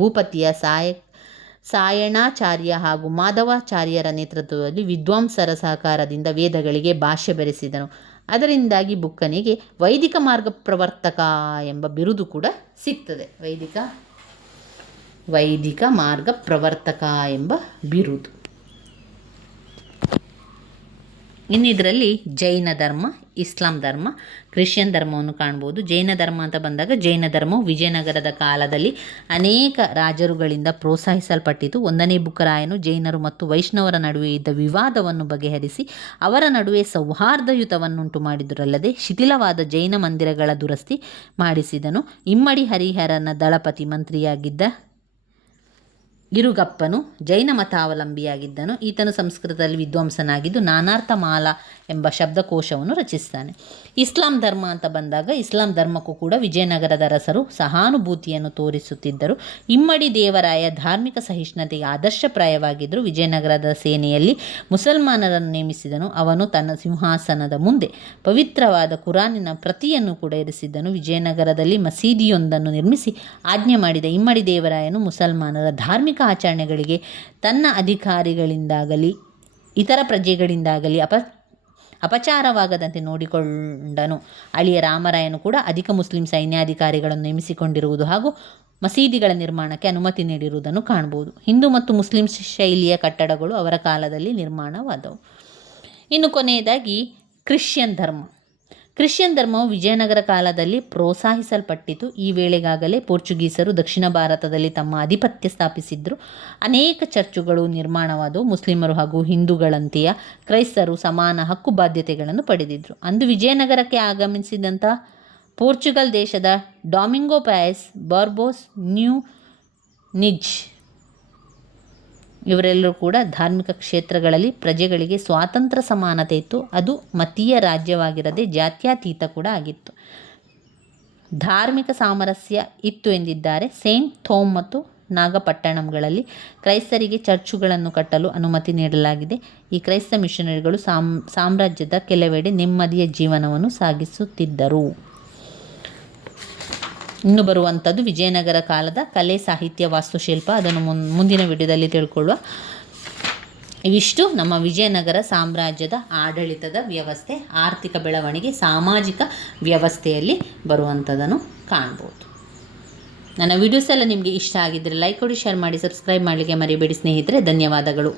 ಭೂಪತಿಯ ಸಾಯಣಾಚಾರ್ಯ ಹಾಗೂ ಮಾಧವಾಚಾರ್ಯರ ನೇತೃತ್ವದಲ್ಲಿ ವಿದ್ವಾಂಸರ ಸಹಕಾರದಿಂದ ವೇದಗಳಿಗೆ ಭಾಷ್ಯ ಬೆರೆಸಿದನು. ಅದರಿಂದಾಗಿ ಬುಕ್ಕನಿಗೆ ವೈದಿಕ ಮಾರ್ಗ ಪ್ರವರ್ತಕ ಎಂಬ ಬಿರುದು ಕೂಡ ಸಿಗ್ತದೆ. ವೈದಿಕ ಮಾರ್ಗ ಪ್ರವರ್ತಕ ಎಂಬ ಬಿರುದು. ಇನ್ನು ಇದರಲ್ಲಿ ಜೈನ ಧರ್ಮ, ಇಸ್ಲಾಂ ಧರ್ಮ, ಕ್ರಿಶ್ಚಿಯನ್ ಧರ್ಮವನ್ನು ಕಾಣ್ಬೋದು. ಜೈನ ಧರ್ಮ ಅಂತ ಬಂದಾಗ ಜೈನ ಧರ್ಮವು ವಿಜಯನಗರದ ಕಾಲದಲ್ಲಿ ಅನೇಕ ರಾಜರುಗಳಿಂದ ಪ್ರೋತ್ಸಾಹಿಸಲ್ಪಟ್ಟಿತು. 1ನೇ ಬುಕ್ಕರಾಯನು ಜೈನರು ಮತ್ತು ವೈಷ್ಣವರ ನಡುವೆ ಇದ್ದ ವಿವಾದವನ್ನು ಬಗೆಹರಿಸಿ ಅವರ ನಡುವೆ ಸೌಹಾರ್ದಯುತವನ್ನುಂಟು ಮಾಡಿದರಲ್ಲದೆ ಶಿಥಿಲವಾದ ಜೈನ ಮಂದಿರಗಳ ದುರಸ್ತಿ ಮಾಡಿಸಿದನು. ಇಮ್ಮಡಿ ಹರಿಹರನ ದಳಪತಿ ಮಂತ್ರಿಯಾಗಿದ್ದ ಇರುಗಪ್ಪನು ಜೈನ ಮತಾವಲಂಬಿಯಾಗಿದ್ದನು. ಈತನು ಸಂಸ್ಕೃತದಲ್ಲಿ ವಿದ್ವಾಂಸನಾಗಿದ್ದು ನಾನಾರ್ಥ ಮಾಲಾ ಎಂಬ ಶಬ್ದಕೋಶವನ್ನು ರಚಿಸ್ತಾನೆ. ಇಸ್ಲಾಂ ಧರ್ಮ ಅಂತ ಬಂದಾಗ ಇಸ್ಲಾಂ ಧರ್ಮಕ್ಕೂ ಕೂಡ ವಿಜಯನಗರದ ಅರಸರು ಸಹಾನುಭೂತಿಯನ್ನು ತೋರಿಸುತ್ತಿದ್ದರು. ಇಮ್ಮಡಿ ದೇವರಾಯ ಧಾರ್ಮಿಕ ಸಹಿಷ್ಣುತೆಗೆ ಆದರ್ಶಪ್ರಾಯವಾಗಿದ್ದರು. ವಿಜಯನಗರದ ಸೇನೆಯಲ್ಲಿ ಮುಸಲ್ಮಾನರನ್ನು ನೇಮಿಸಿದನು. ಅವನು ತನ್ನ ಸಿಂಹಾಸನದ ಮುಂದೆ ಪವಿತ್ರವಾದ ಕುರಾನಿನ ಪ್ರತಿಯನ್ನು ಕೂಡ ಇರಿಸಿದ್ದನು. ವಿಜಯನಗರದಲ್ಲಿ ಮಸೀದಿಯೊಂದನ್ನು ನಿರ್ಮಿಸಿ ಆಜ್ಞೆ ಮಾಡಿದ ಇಮ್ಮಡಿ ದೇವರಾಯನು ಮುಸಲ್ಮಾನರ ಧಾರ್ಮಿಕ ಆಚರಣೆಗಳಿಗೆ ತನ್ನ ಅಧಿಕಾರಿಗಳಿಂದಾಗಲಿ ಇತರ ಪ್ರಜೆಗಳಿಂದಾಗಲಿ ಅಪಚಾರವಾಗದಂತೆ ನೋಡಿಕೊಂಡನು. ಅಳಿಯ ರಾಮರಾಯನು ಕೂಡ ಅಧಿಕ ಮುಸ್ಲಿಂ ಸೈನ್ಯಾಧಿಕಾರಿಗಳನ್ನು ನೇಮಿಸಿಕೊಂಡಿರುವುದು ಹಾಗೂ ಮಸೀದಿಗಳ ನಿರ್ಮಾಣಕ್ಕೆ ಅನುಮತಿ ನೀಡಿರುವುದನ್ನು ಕಾಣಬಹುದು. ಹಿಂದೂ ಮತ್ತು ಮುಸ್ಲಿಂ ಶೈಲಿಯ ಕಟ್ಟಡಗಳು ಅವರ ಕಾಲದಲ್ಲಿ ನಿರ್ಮಾಣವಾದವು. ಇನ್ನು ಕೊನೆಯದಾಗಿ ಕ್ರಿಶ್ಚಿಯನ್ ಧರ್ಮವು ವಿಜಯನಗರ ಕಾಲದಲ್ಲಿ ಪ್ರೋತ್ಸಾಹಿಸಲ್ಪಟ್ಟಿತು. ಈ ವೇಳೆಗಾಗಲೇ ಪೋರ್ಚುಗೀಸರು ದಕ್ಷಿಣ ಭಾರತದಲ್ಲಿ ತಮ್ಮ ಆಧಿಪತ್ಯ ಸ್ಥಾಪಿಸಿದ್ರು. ಅನೇಕ ಚರ್ಚುಗಳು ನಿರ್ಮಾಣವಾದವು. ಮುಸ್ಲಿಮರು ಹಾಗೂ ಹಿಂದೂಗಳಂತೆಯೇ ಕ್ರೈಸ್ತರು ಸಮಾನ ಹಕ್ಕು ಬಾಧ್ಯತೆಗಳನ್ನು ಪಡೆದಿದ್ದರು. ಅಂದು ವಿಜಯನಗರಕ್ಕೆ ಆಗಮಿಸಿದಂಥ ಪೋರ್ಚುಗಲ್ ದೇಶದ ಡಾಮಿಂಗೋ ಪಾಯಸ್, ಬಾರ್ಬೋಸ್, ನಿಜ್ ಇವರೆಲ್ಲರೂ ಕೂಡ ಧಾರ್ಮಿಕ ಕ್ಷೇತ್ರಗಳಲ್ಲಿ ಪ್ರಜೆಗಳಿಗೆ ಸ್ವಾತಂತ್ರ್ಯ ಸಮಾನತೆ ಇತ್ತು. ಅದು ಮತೀಯ ರಾಜ್ಯವಾಗಿರದೆ ಜಾತ್ಯತೀತ ಕೂಡ ಆಗಿತ್ತು. ಧಾರ್ಮಿಕ ಸಾಮರಸ್ಯ ಇತ್ತು ಎಂದಿದ್ದಾರೆ. ಸೇಂಟ್ ಥೋಮ್ ಮತ್ತು ನಾಗಪಟ್ಟಣಂಗಳಲ್ಲಿ ಕ್ರೈಸ್ತರಿಗೆ ಚರ್ಚುಗಳನ್ನು ಕಟ್ಟಲು ಅನುಮತಿ ನೀಡಲಾಗಿದೆ. ಈ ಕ್ರೈಸ್ತ ಮಿಷನರಿಗಳು ಸಾಮ್ರಾಜ್ಯದ ಕೆಲವೆಡೆ ನೆಮ್ಮದಿಯ ಜೀವನವನ್ನು ಸಾಗಿಸುತ್ತಿದ್ದರು. ಇನ್ನು ಬರುವಂಥದ್ದು ವಿಜಯನಗರ ಕಾಲದ ಕಲೆ, ಸಾಹಿತ್ಯ, ವಾಸ್ತುಶಿಲ್ಪ. ಅದನ್ನು ಮುಂದಿನ ವಿಡಿಯೋದಲ್ಲಿ ತಿಳ್ಕೊಳ್ಳುವ. ಇವಿಷ್ಟು ನಮ್ಮ ವಿಜಯನಗರ ಸಾಮ್ರಾಜ್ಯದ ಆಡಳಿತದ ವ್ಯವಸ್ಥೆ, ಆರ್ಥಿಕ ಬೆಳವಣಿಗೆ, ಸಾಮಾಜಿಕ ವ್ಯವಸ್ಥೆಯಲ್ಲಿ ಬರುವಂಥದ್ದನ್ನು ಕಾಣ್ಬೋದು. ನನ್ನ ವಿಡಿಯೋಸ್ ಎಲ್ಲ ನಿಮಗೆ ಇಷ್ಟ ಆಗಿದ್ದರೆ ಲೈಕ್ ಕೊಡಿ, ಶೇರ್ ಮಾಡಿ, ಸಬ್ಸ್ಕ್ರೈಬ್ ಮಾಡಲಿಕ್ಕೆ ಮರಿಬೇಡಿ ಸ್ನೇಹಿತರೆ. ಧನ್ಯವಾದಗಳು.